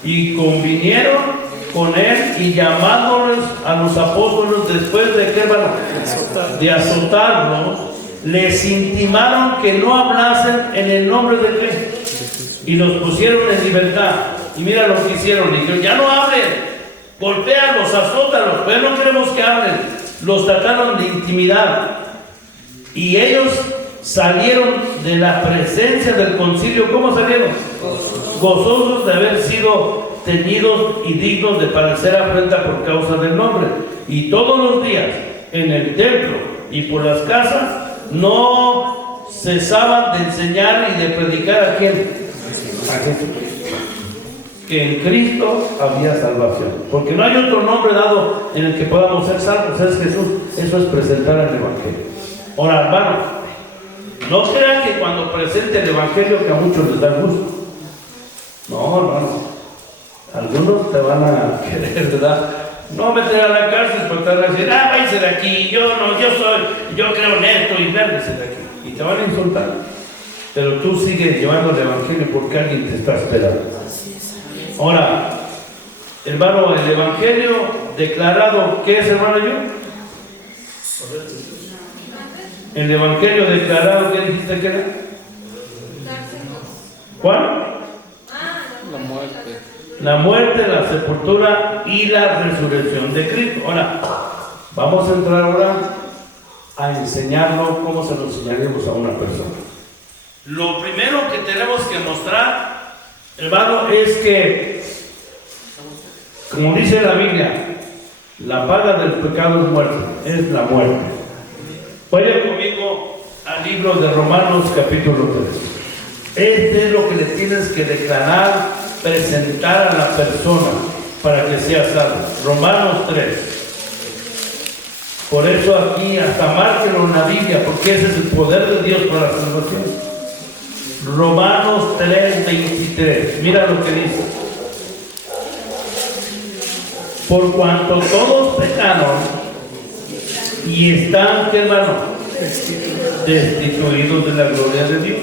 Y convinieron con él, y llamándoles a los apóstoles, después de que, hermano, de azotarlos, les intimaron que no hablasen en el nombre de Cristo, y los pusieron en libertad. Y mira lo que hicieron: dijeron, ya no hablen, golpéalos, azótalos, pero no queremos que hablen. Los trataron de intimidad, y ellos salieron de la presencia del concilio. ¿Cómo salieron? Gozosos de haber sido tenidos y dignos de padecer afrenta por causa del nombre. Y todos los días en el templo y por las casas no cesaban de enseñar y de predicar ¿a quién? A Jesucristo. Que en Cristo había salvación, porque no hay otro nombre dado en el que podamos ser salvos, es Jesús. Eso es presentar el Evangelio. Ahora, hermano, no crean que cuando presente el Evangelio, que a muchos les da gusto. No, hermano. Algunos te van a querer, ¿verdad? No meter a la cárcel, porque te van a decir, váyase de aquí, yo creo en esto, y váyase de aquí. Y te van a insultar. Pero tú sigues llevando el Evangelio porque alguien te está esperando. Ahora, hermano, el Evangelio declarado, ¿qué es, hermano, yo? El Evangelio declarado, ¿qué dijiste que era? ¿Cuál? La muerte, la sepultura y la resurrección de Cristo. Ahora, vamos a entrar ahora a enseñarlo como se lo enseñaremos a una persona. Lo primero que tenemos que mostrar, hermano, es que, como dice la Biblia, la paga del pecado es muerte, es la muerte. Vayan conmigo al libro de Romanos capítulo 3. Este es lo que le tienes que declarar, presentar a la persona para que sea salvo. Romanos 3. Por eso aquí hasta márquenlo en la Biblia, porque ese es el poder de Dios para la salvación. Romanos 3:23. Mira lo que dice: por cuanto todos pecaron y están, ¿qué, hermano? Destituidos de la gloria de Dios.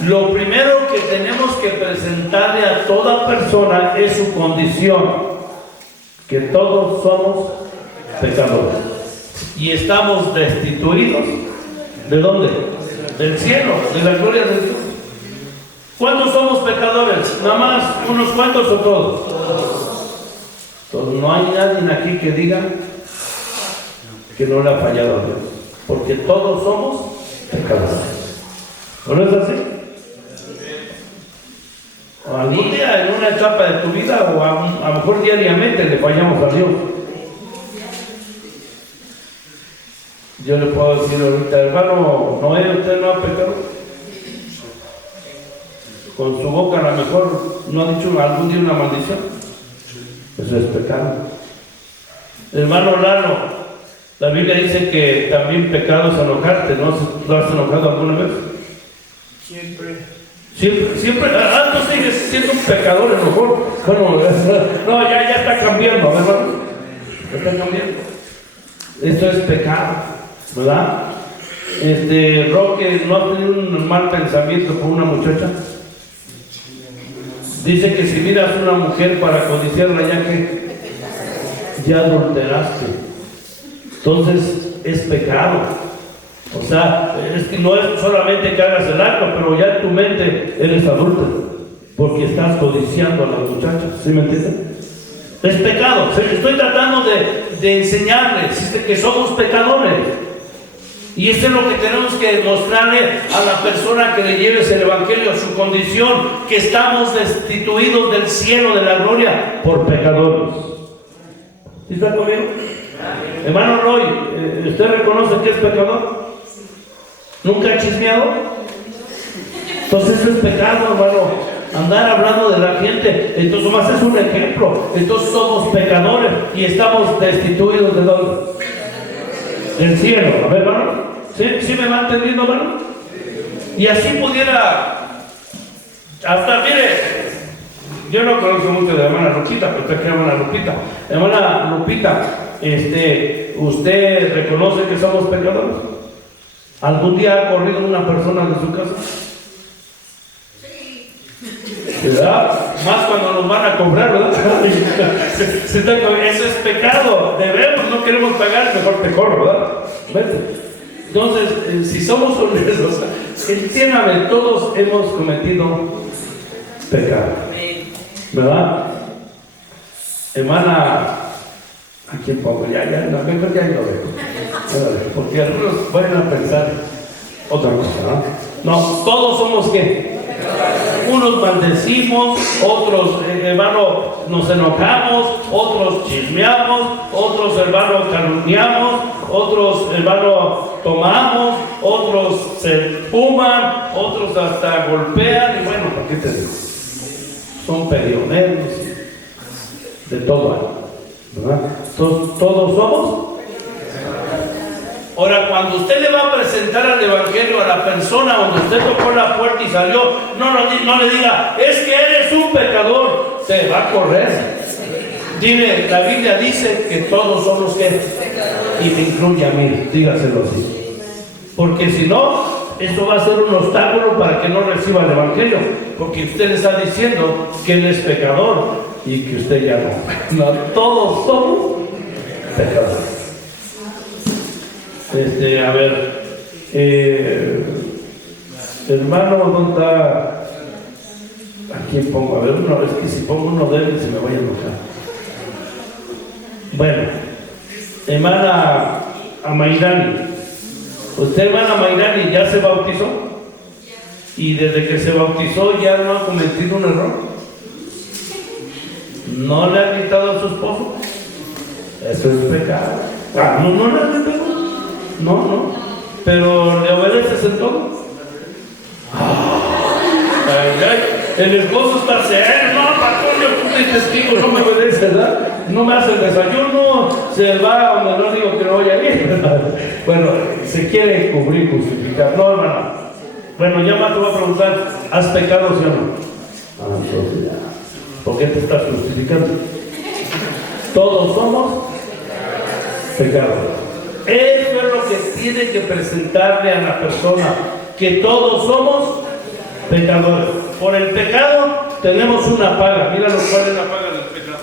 Lo primero que tenemos que presentarle a toda persona es su condición, que todos somos pecadores y estamos destituidos. ¿De dónde? Del cielo, de la gloria de Dios. ¿Cuántos somos pecadores? ¿Nada más unos cuantos o todos? Todos. No hay nadie aquí que diga que no le ha fallado a Dios, porque todos somos pecadores. ¿No es así? O algún día en una etapa de tu vida, o a lo mejor diariamente le fallamos a Dios. Yo le puedo decir ahorita, hermano Noé, ¿usted no ha pecado? con su boca a lo mejor no ha dicho algún día una maldición, eso es pecado. Hermano Lalo, la Biblia dice que también pecado es enojarte, ¿no? ¿Lo has enojado alguna vez? Siempre, tú sigues siendo un pecador enojón. Bueno, no, ya está cambiando, ¿verdad? Ya está cambiando. Esto es pecado, ¿verdad? Roque, ¿no ha tenido un mal pensamiento con una muchacha? Dice que si miras a una mujer para codiciarla, ya adulteraste. Entonces es pecado. O sea, es que no es solamente que hagas el acto, pero ya en tu mente eres adulto, porque estás codiciando a las muchachas. ¿Sí me entienden? Es pecado. Estoy tratando de enseñarles que somos pecadores. Y esto es lo que tenemos que mostrarle a la persona que le lleves el Evangelio, su condición, que estamos destituidos del cielo, de la gloria, por pecadores. ¿Sí está conmigo? Hermano Roy, ¿usted reconoce que es pecador? ¿Nunca ha chismeado? Entonces eso es pecado, hermano. Andar hablando de la gente. Entonces nomás es un ejemplo. Entonces somos pecadores y estamos destituidos de ¿dónde? Del cielo. A ver, hermano. ¿Sí me va entendiendo, hermano? Y así pudiera. Hasta, mire, yo no conozco mucho de la hermana Lupita, pero usted que hermana Lupita. Hermana Lupita, ¿usted reconoce que somos pecadores? ¿Algún día ha corrido una persona de su casa? ¿Verdad? Más cuando nos van a cobrar, ¿verdad? Eso es pecado. Debemos, no queremos pagar, mejor te corro, ¿verdad? Vete. Entonces, si somos honestos, entiéndame, todos hemos cometido pecado, ¿verdad? Hermana, ¿a quién pongo? Ya, mejor ya lo dejo. Porque algunos van a pensar otra cosa, ¿no? No, todos somos ¿qué? Unos maldecimos, otros, hermano, nos enojamos, otros chismeamos, otros, hermano, calumniamos, otros, hermano, tomamos, otros se fuman, otros hasta golpean, y bueno, ¿por qué te digo? Son peleoneros, de todo, ¿verdad? Todos somos. Ahora, cuando usted le va a presentar el Evangelio a la persona donde usted tocó la puerta y salió, no le diga, es que eres un pecador, se va a correr. Dile, la Biblia dice que todos somos que, y me incluye a mí, dígaselo así. Porque si no, esto va a ser un obstáculo para que no reciba el Evangelio, porque usted le está diciendo que él es pecador y que usted ya no. No, todos somos pecadores. A ver, hermano, ¿dónde está? ¿A quién pongo? A ver, no, es que si pongo uno de él se me voy a enojar. Bueno, hermana Amairani, ¿usted, hermana Amairani, ya se bautizó? Y desde que se bautizó ya no ha cometido un error. ¿No le ha gritado a su esposo? Eso es pecado. ¿No le ha gritado? No, pero ¿le obedeces en todo? El esposo está serio, no, patrón, yo fui testigo, no me obedece, ¿verdad? No me hace el desayuno, se va donde no digo que no vaya bien, ¿verdad? Bueno, se quiere cubrir, justificar. No, hermano. Bueno, ya más te voy a preguntar, ¿has pecado, sí o no? Entonces ya. ¿Por qué te estás justificando? Todos somos pecadores. Eso es lo que tiene que presentarle a la persona, que todos somos pecadores. Por el pecado tenemos una paga. Mira lo cual es la paga del pecado.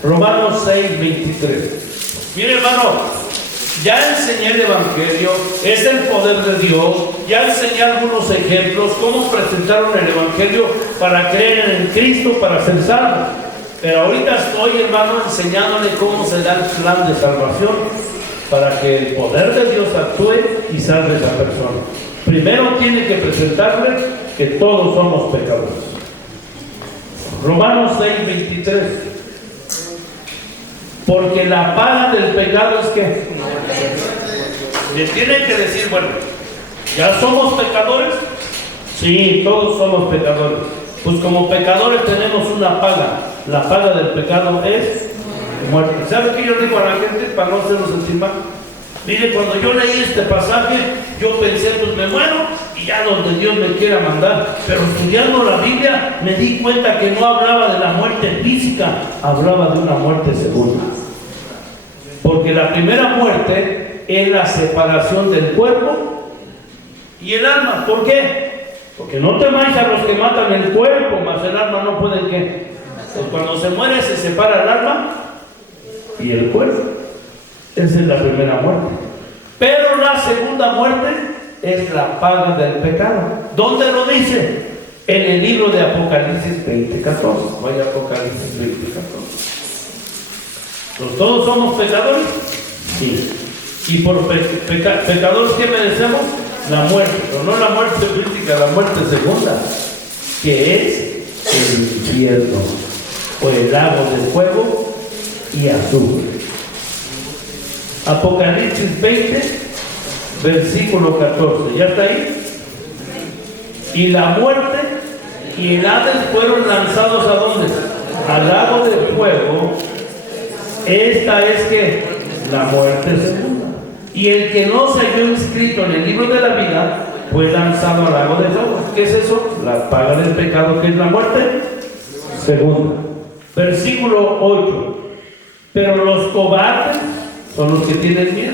Romanos 6:23. Mire, hermano, ya enseñé el Evangelio, es el poder de Dios, ya enseñé algunos ejemplos, cómo presentaron el Evangelio para creer en Cristo, para ser salvos. Pero ahorita estoy, hermano, enseñándole cómo se da el plan de salvación, para que el poder de Dios actúe y salve a esa persona. Primero tiene que presentarle que todos somos pecadores. Romanos 6:23. Porque la paga del pecado es que le tienen que decir, bueno, ya somos pecadores, Sí, todos somos pecadores. Pues como pecadores tenemos una paga. La paga del pecado es muerte. ¿Sabe qué yo digo a la gente para no hacernos encima? Mire, cuando yo leí este pasaje, yo pensé, pues me muero y ya donde Dios me quiera mandar. Pero estudiando la Biblia me di cuenta que no hablaba de la muerte física, hablaba de una muerte segunda. Porque la primera muerte es la separación del cuerpo y el alma. ¿Por qué? Porque no temáis a los que matan el cuerpo, mas el alma no pueden que. Pues cuando se muere se separa el alma y el cuerpo. Esa es la primera muerte. Pero la segunda muerte es la paga del pecado. ¿Dónde lo dice? En el libro de Apocalipsis 20:14. Vaya Apocalipsis 20:14. ¿Pues todos somos pecadores? Sí. Y por pecadores, ¿qué merecemos? La muerte, pero no la muerte física, la muerte segunda, que es el infierno, o el lago de fuego y azufre. Apocalipsis 20, versículo 14, ¿ya está ahí? Y la muerte y el Hades fueron lanzados ¿a dónde? Al lago de fuego. Esta es que la muerte segunda. Y el que no se halló inscrito en el libro de la vida fue lanzado al lago de fuego. ¿Qué es eso? La paga del pecado, que es la muerte segunda. Versículo 8. Pero los cobardes son los que tienen miedo,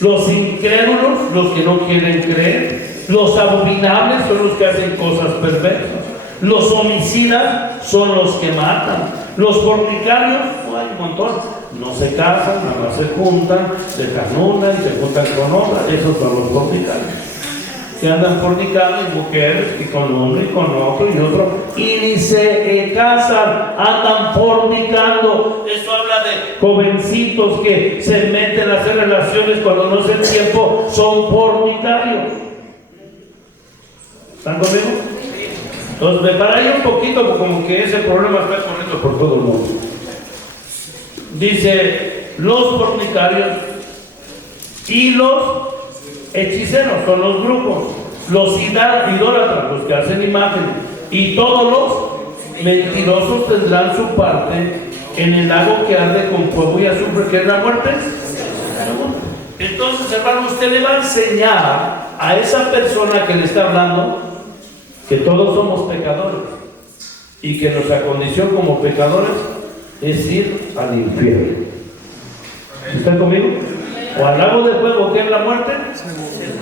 los incrédulos, los que no quieren creer, los abominables son los que hacen cosas perversas, los homicidas son los que matan, los fornicarios, hay un montón, no se casan, nada más se juntan, se canudan, se juntan con otras, esos son los fornicarios, que andan fornicando y mujeres, y con uno y con otro y otro, y ni se casan, andan fornicando. Eso habla de jovencitos que se meten a hacer relaciones cuando no es el tiempo, son fornicarios. ¿Están conmigo? Entonces me paré un poquito, como que ese problema está corriendo por todo el mundo. Dice, los fornicarios y los hechiceros son los grupos, los idólatras, los que hacen imagen, y todos los mentirosos tendrán su parte en el lago que arde con fuego y azufre, que es la muerte. Entonces, hermano, usted le va a enseñar a esa persona que le está hablando que todos somos pecadores y que nuestra condición como pecadores es ir al infierno. ¿Está conmigo? O al lago de fuego, que es la muerte.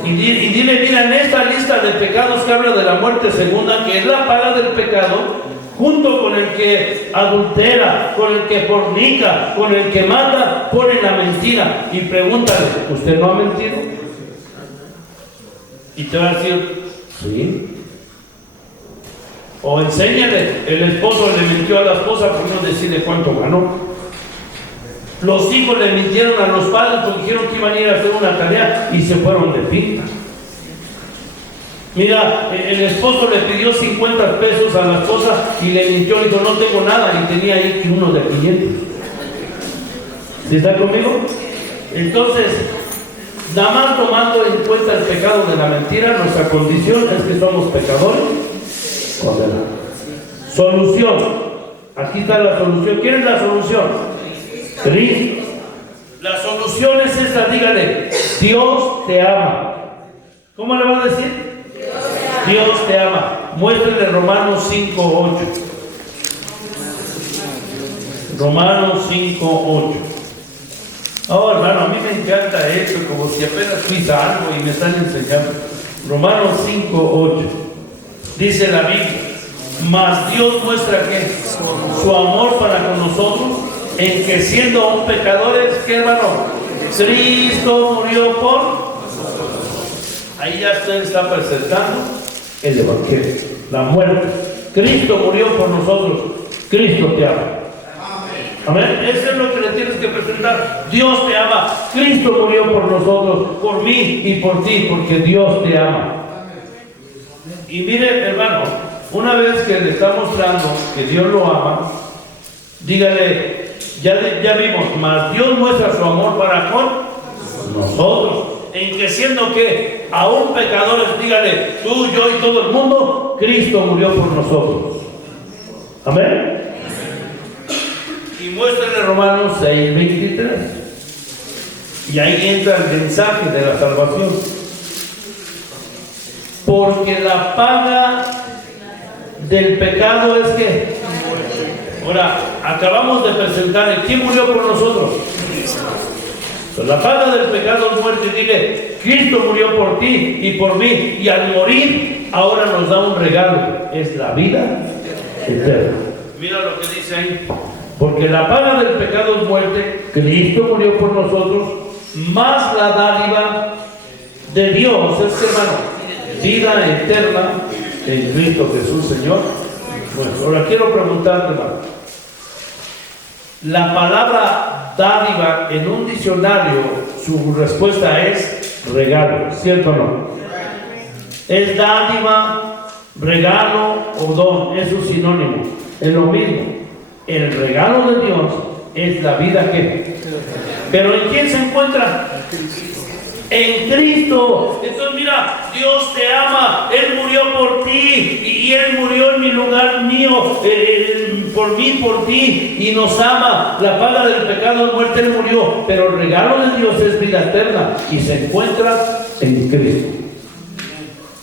Y dile, mira, en esta lista de pecados que habla de la muerte segunda, que es la paga del pecado, junto con el que adultera, con el que fornica, con el que mata, pone la mentira. Y pregúntale, ¿usted no ha mentido? Y te va a decir, sí. O enséñale, el esposo le mintió a la esposa por no decirle cuánto ganó. Los hijos le mintieron a los padres porque dijeron que iban a ir a hacer una tarea y se fueron de pinta. Mira, el esposo le pidió 50 pesos a la esposa y le mintió, le dijo, no tengo nada, y tenía ahí uno de 500. ¿Sí está conmigo? Entonces, nada más tomando en cuenta el pecado de la mentira, nuestra condición es que somos pecadores condenados. Solución. Aquí está la solución. ¿Quién es la solución? Cristo. La solución es esta, dígale, Dios te ama. ¿Cómo le va a decir? Dios te ama. Muéstrele Romanos 5:8. Romanos 5:8. Oh, hermano, a mí me encanta esto, como si apenas fuiste algo y me están enseñando. Romanos 5:8. Dice la Biblia, mas Dios muestra que su amor para con nosotros, en que siendo aún pecadores, ¿qué, hermano? Cristo murió por nosotros. Ahí ya usted está presentando el Evangelio, la muerte. Cristo murió por nosotros. Cristo te ama. Amén. Eso es lo que le tienes que presentar. Dios te ama. Cristo murió por nosotros, por mí y por ti, porque Dios te ama. Y mire, hermano, una vez que le está mostrando que Dios lo ama, dígale, ya vimos, mas Dios muestra su amor para con nosotros, en que siendo que aún pecadores, dígale, tú, yo y todo el mundo, Cristo murió por nosotros. Amén. Y muéstrale Romanos 6:23. Y ahí entra el mensaje de la salvación. Porque la paga del pecado es que... Ahora, acabamos de presentar, ¿quién murió por nosotros? Pues la paga del pecado es muerte. Dile, Cristo murió por ti y por mí. Y al morir, ahora nos da un regalo. Es la vida eterna. Mira lo que dice ahí. Porque la paga del pecado es muerte. Cristo murió por nosotros. Más la dádiva de Dios es que, hermano, vida eterna en Cristo Jesús, Señor. Bueno, ahora quiero preguntarte, hermano. La palabra dádiva en un diccionario, su respuesta es regalo, ¿cierto o no? Es dádiva, regalo o don, es un sinónimo, es lo mismo. El regalo de Dios es la vida que... ¿Pero en quién se encuentra? En Cristo. Entonces mira, Dios te ama, Él murió por ti y Él murió en mi lugar mío, por mí, por ti, y nos ama. La paga del pecado es muerte, Él murió, pero el regalo de Dios es vida eterna y se encuentra en Cristo.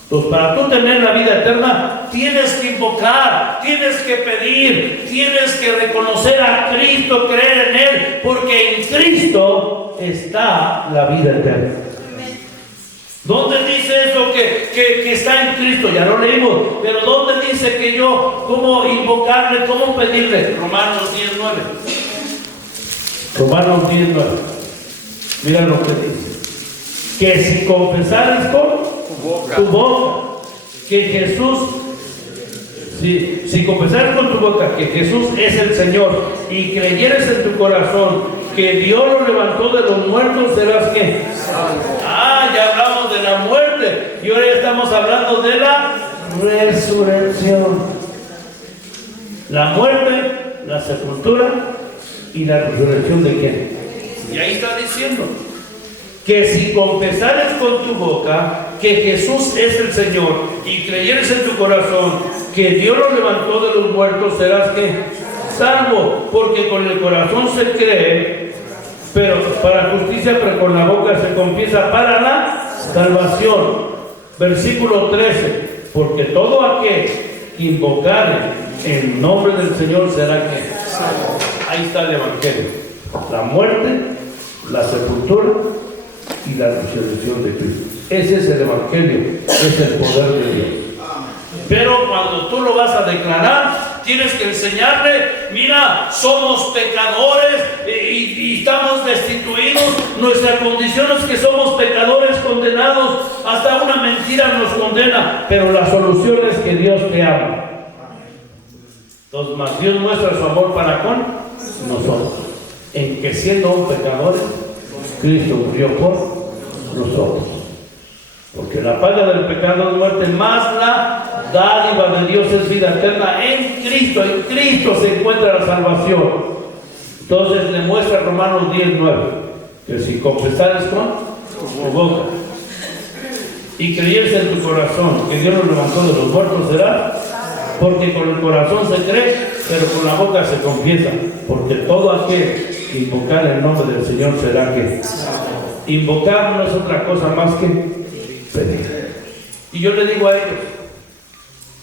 Entonces, para tú tener la vida eterna, tienes que invocar, tienes que pedir, tienes que reconocer a Cristo, creer en Él, porque en Cristo está la vida eterna. ¿Dónde dice eso que está en Cristo? Ya lo leímos, pero ¿dónde dice que yo, cómo invocarle, cómo pedirle? Romanos 10:9. Romanos 10:9. Mira lo que dice. Que si confesares con tu boca que Jesús, si confesares con tu boca que Jesús es el Señor y creyeres en tu corazón que Dios lo levantó de los muertos, serás ¿qué? Ya hablamos de la muerte y ahora ya estamos hablando de la resurrección. La muerte, la sepultura y la resurrección de quién. Y ahí está diciendo que si confesares con tu boca que Jesús es el Señor y creyeres en tu corazón que Dios lo levantó de los muertos, serás ¿qué? Salvo, porque con el corazón se cree, pero para justicia, pero con la boca se confiesa para la salvación. Versículo 13. Porque todo aquel que invocare en nombre del Señor será que salvo. Ahí está el Evangelio. La muerte, la sepultura y la resurrección de Cristo. Ese es el Evangelio, es el poder de Dios. Pero cuando tú lo vas a declarar, tienes que enseñarle, mira, somos pecadores y estamos destituidos. Nuestra condición es que somos pecadores condenados. Hasta una mentira nos condena, pero la solución es que Dios te ama. Entonces, más Dios muestra su amor para con nosotros, en que siendo un pecadores, Cristo murió por nosotros. Porque la paga del pecado es muerte, más la dádiva de Dios es vida eterna en Cristo. En Cristo se encuentra la salvación. Entonces le muestra Romanos 10:9, que si confesares con tu boca y creyeres en tu corazón que Dios lo levantó de los muertos, será. Porque con el corazón se cree, pero con la boca se confiesa. Porque todo aquel que invocar el nombre del Señor será que. Invocar no es otra cosa más que pedir. Y yo le digo a ellos,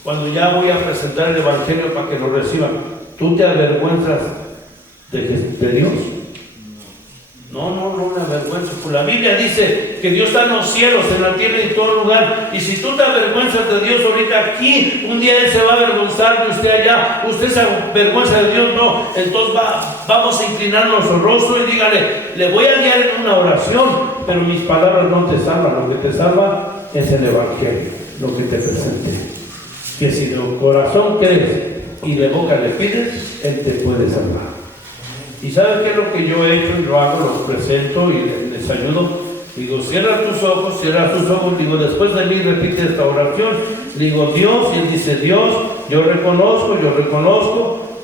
cuando ya voy a presentar el Evangelio para que lo reciban, ¿tú te avergüenzas de Dios? No me avergüenzo. Pues la Biblia dice que Dios está en los cielos, en la tierra y en todo lugar. Y si tú te avergüenzas de Dios ahorita aquí, un día Él se va a avergonzar de usted allá. Usted se avergüenza de Dios, no. Entonces vamos a inclinar nuestro rostro y dígale, le voy a guiar en una oración, pero mis palabras no te salvan. Lo que te salva es el Evangelio, lo que te presenté. Que si de corazón crees y de boca le pides, Él te puede salvar. ¿Y sabes qué es lo que yo he hecho? Y lo hago, los presento y les ayudo. Digo, cierra tus ojos. Digo, después de mí repite esta oración. Digo, Dios, y Él dice, Dios, yo reconozco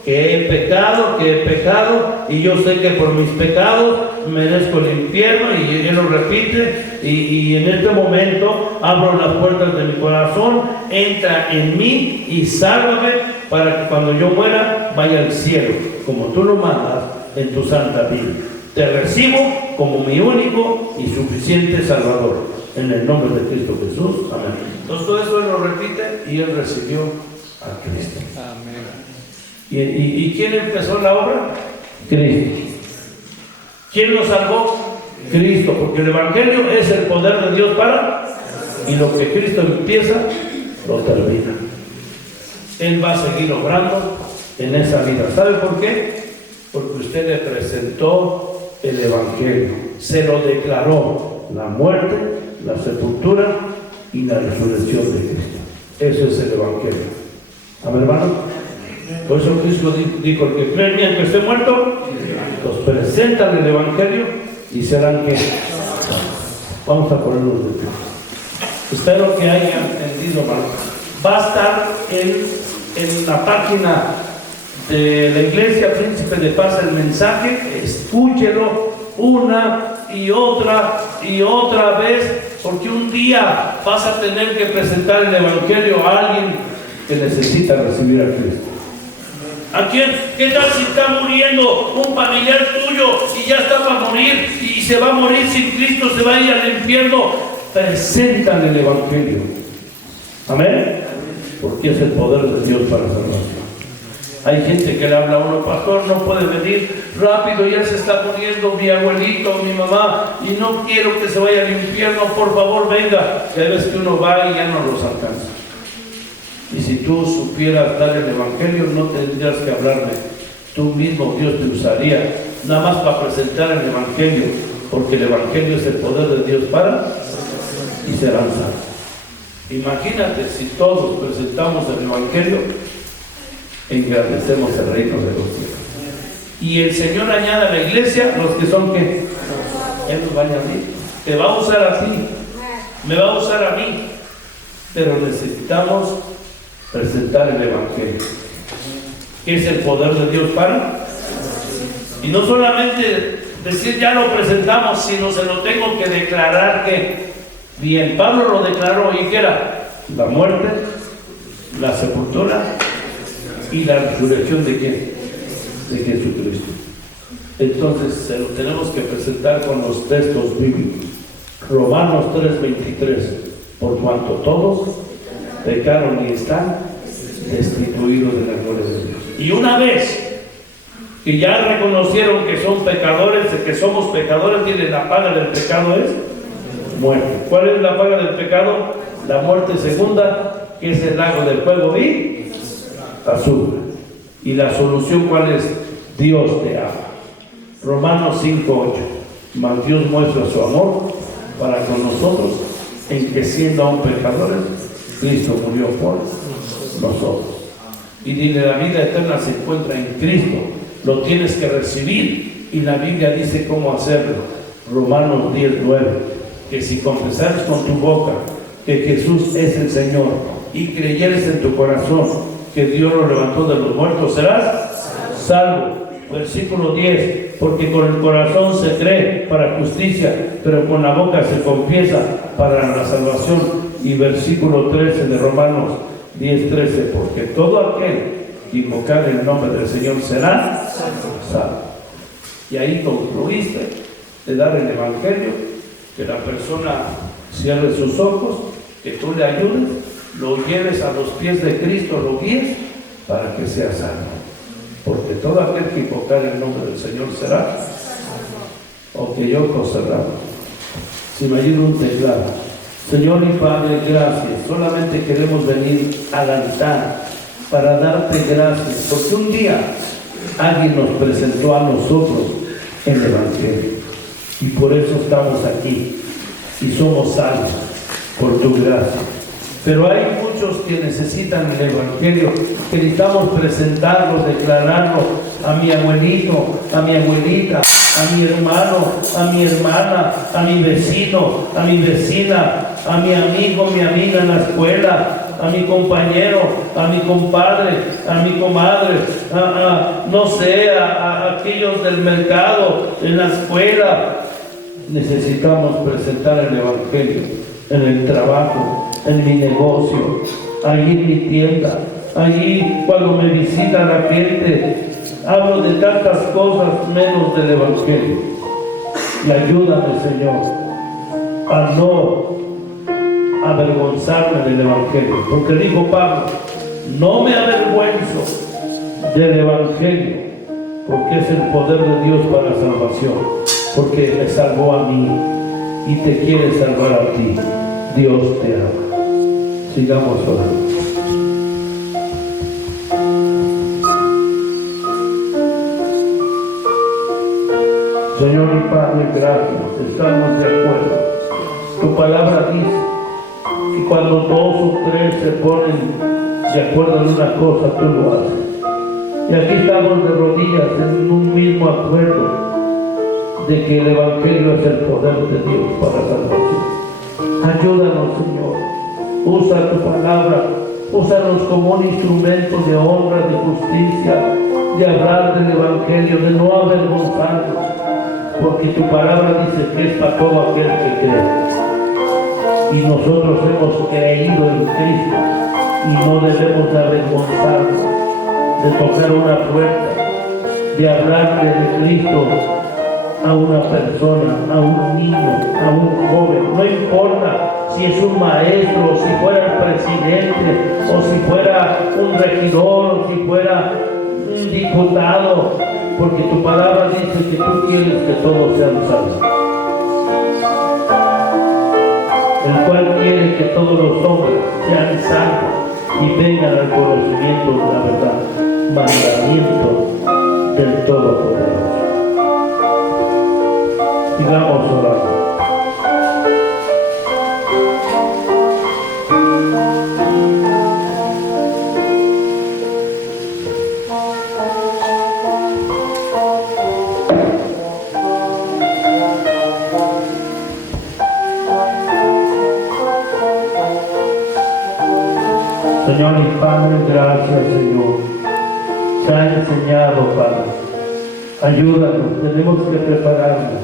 que he pecado, y yo sé que por mis pecados merezco el infierno, y él lo repite, y en este momento abro las puertas de mi corazón, entra en mí y sálvame, para que cuando yo muera vaya al cielo, como tú lo mandas en tu santa Biblia. Te recibo como mi único y suficiente Salvador, en el nombre de Cristo Jesús, amén. Entonces todo eso él lo repite, y él recibió a Cristo. Amén. ¿Y quién empezó la obra? Cristo. ¿Quién lo salvó? Cristo, porque el Evangelio es el poder de Dios y lo que Cristo empieza, lo termina. Él va a seguir obrando en esa vida. ¿Sabe por qué? Porque usted le presentó el Evangelio, se lo declaró, la muerte, la sepultura y la resurrección de Cristo. Eso es el Evangelio. Amén, hermano. Por eso Cristo dijo: el que cree en mí, aunque esté muerto, los presentan el Evangelio y serán que. Vamos a ponernos de pie. Espero que hayan entendido, hermano. Va a estar en la página de la Iglesia Príncipe de Paz el mensaje. Escúchelo una y otra vez, porque un día vas a tener que presentar el Evangelio a alguien que necesita recibir a Cristo. ¿A quién? ¿Qué tal si está muriendo un familiar tuyo y ya está para morir y se va a morir sin Cristo, se va a ir al infierno? Presentan el Evangelio. Amén. Porque es el poder de Dios para salvación. Hay gente que le habla a uno: pastor, no puede venir rápido, ya se está muriendo mi abuelito, mi mamá, y no quiero que se vaya al infierno, por favor venga. Y hay veces que uno va y ya no los alcanza. Y si tú supieras dar el Evangelio, no tendrías que hablarme. Tú mismo, Dios te usaría nada más para presentar el Evangelio, porque el Evangelio es el poder de Dios y serán salvos. Imagínate si todos presentamos el Evangelio, engrandecemos el reino de los cielos. Y el Señor añade a la iglesia los que son que Él nos va a añadir. Te va a usar a ti, me va a usar a mí, pero necesitamos presentar el Evangelio, que es el poder de Dios y no solamente decir ya lo presentamos, sino se lo tengo que declarar que bien. Pablo lo declaró, y que era la muerte, la sepultura y la resurrección de ¿quién? De Jesucristo. Entonces se lo tenemos que presentar con los textos bíblicos. Romanos 3:23: por cuanto todos pecaron y están destituidos de la gloria de Dios. Y una vez que ya reconocieron que son pecadores, de que somos pecadores, tienen la paga del pecado es muerte. ¿Cuál es la paga del pecado? La muerte segunda, que es el lago del fuego y azufre. Y la solución, ¿cuál es? Dios te ama. Romanos 5:8: mas Dios muestra su amor para con nosotros, en que siendo aún pecadores, Cristo murió por nosotros. Y dile: la vida eterna se encuentra en Cristo, lo tienes que recibir, y la Biblia dice cómo hacerlo. Romanos 10:9: que si confesares con tu boca que Jesús es el Señor y creyeres en tu corazón que Dios lo levantó de los muertos, serás salvo. Versículo 10: porque con el corazón se cree para justicia, pero con la boca se confiesa para la salvación. Y versículo 13 de Romanos 10:13: porque todo aquel que invocar el nombre del Señor será salvo. Y ahí concluiste de dar el Evangelio, que la persona cierre sus ojos, que tú le ayudes, lo lleves a los pies de Cristo, lo guíes para que sea salvo. Porque todo aquel que invocar el nombre del Señor será. Ok, ojos cerrados. Si me ayuda un teclado. Señor y Padre, gracias. Solamente queremos venir al altar para darte gracias, porque un día alguien nos presentó a nosotros el Evangelio, y por eso estamos aquí y somos salvos por tu gracia. Pero hay muchos que necesitan el Evangelio, que necesitamos presentarlo, declararlo a mi abuelito, a mi abuelita, a mi hermano, a mi hermana, a mi vecino, a mi vecina, a mi amigo, mi amiga en la escuela, a mi compañero, a mi compadre, a mi comadre, no sé, a aquellos del mercado, en la escuela. Necesitamos presentar el Evangelio en el trabajo, en mi negocio, allí en mi tienda, allí cuando me visita la gente. Hablo de tantas cosas menos del Evangelio. Y ayúdame, Señor, a no avergonzarme del Evangelio. Porque dijo Pablo, no me avergüenzo del Evangelio, porque es el poder de Dios para salvación. Porque me salvó a mí y te quiere salvar a ti. Dios te ama. Sigamos orando. Señor y Padre, gracias, estamos de acuerdo. Tu palabra dice que cuando 2 o 3 se ponen de acuerdo en una cosa, tú lo haces. Y aquí estamos de rodillas en un mismo acuerdo de que el Evangelio es el poder de Dios para salvación. Ayúdanos, Señor. Usa tu palabra, úsanos como un instrumento de honra, de justicia, de hablar del Evangelio, de no avergonzarnos. Porque tu palabra dice que es para todo aquel que cree. Y nosotros hemos creído en Cristo y no debemos de avergonzarnos de tocar una puerta, de hablarle de Cristo a una persona, a un niño, a un joven. No importa si es un maestro, si fuera el presidente, o si fuera un regidor, o si fuera un diputado, porque tu palabra dice que tú quieres que todos sean salvos, el cual quiere que todos los hombres sean salvos y vengan al conocimiento de la verdad, mandamiento del Todopoderoso. Sigamos orando. Señor y Padre, gracias, Señor. Te ha enseñado, Padre. Ayúdanos, tenemos que prepararnos.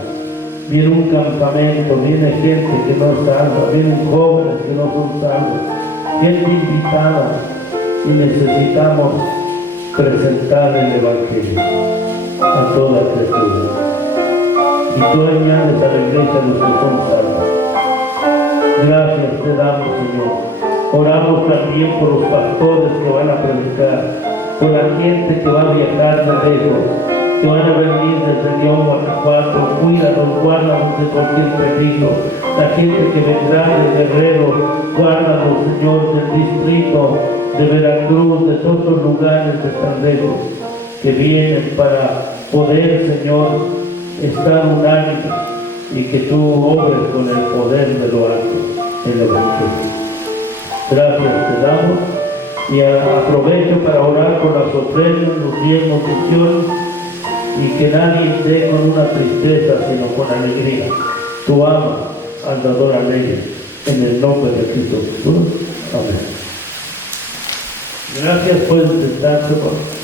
Viene un campamento, viene gente que no es salva, vienen jóvenes que no son salvos, gente invitada, y necesitamos presentar el Evangelio a toda criatura. Y tú añades a la iglesia los que son salvos. Gracias te damos, Señor. Oramos también por los pastores que van a predicar, por la gente que va a viajar de lejos, que van a venir desde León, Guanajuato. Cuídanos, guárdanos de cualquier peligro. La gente que vendrá de Guerrero, guárdanos, Señor, del distrito de Veracruz, de todos los lugares de tan lejos, que vienen para poder, Señor, estar unánimes y que tú obres con el poder de lo alto en el Evangelio. Gracias te damos y aprovecho para orar por las ofrendas, los diezmos, misiones, y que nadie dé con una tristeza, sino con alegría. Tú amas al dador alegre, en el nombre de Cristo Jesús. Amén. Gracias, pueden sentarse, por favor.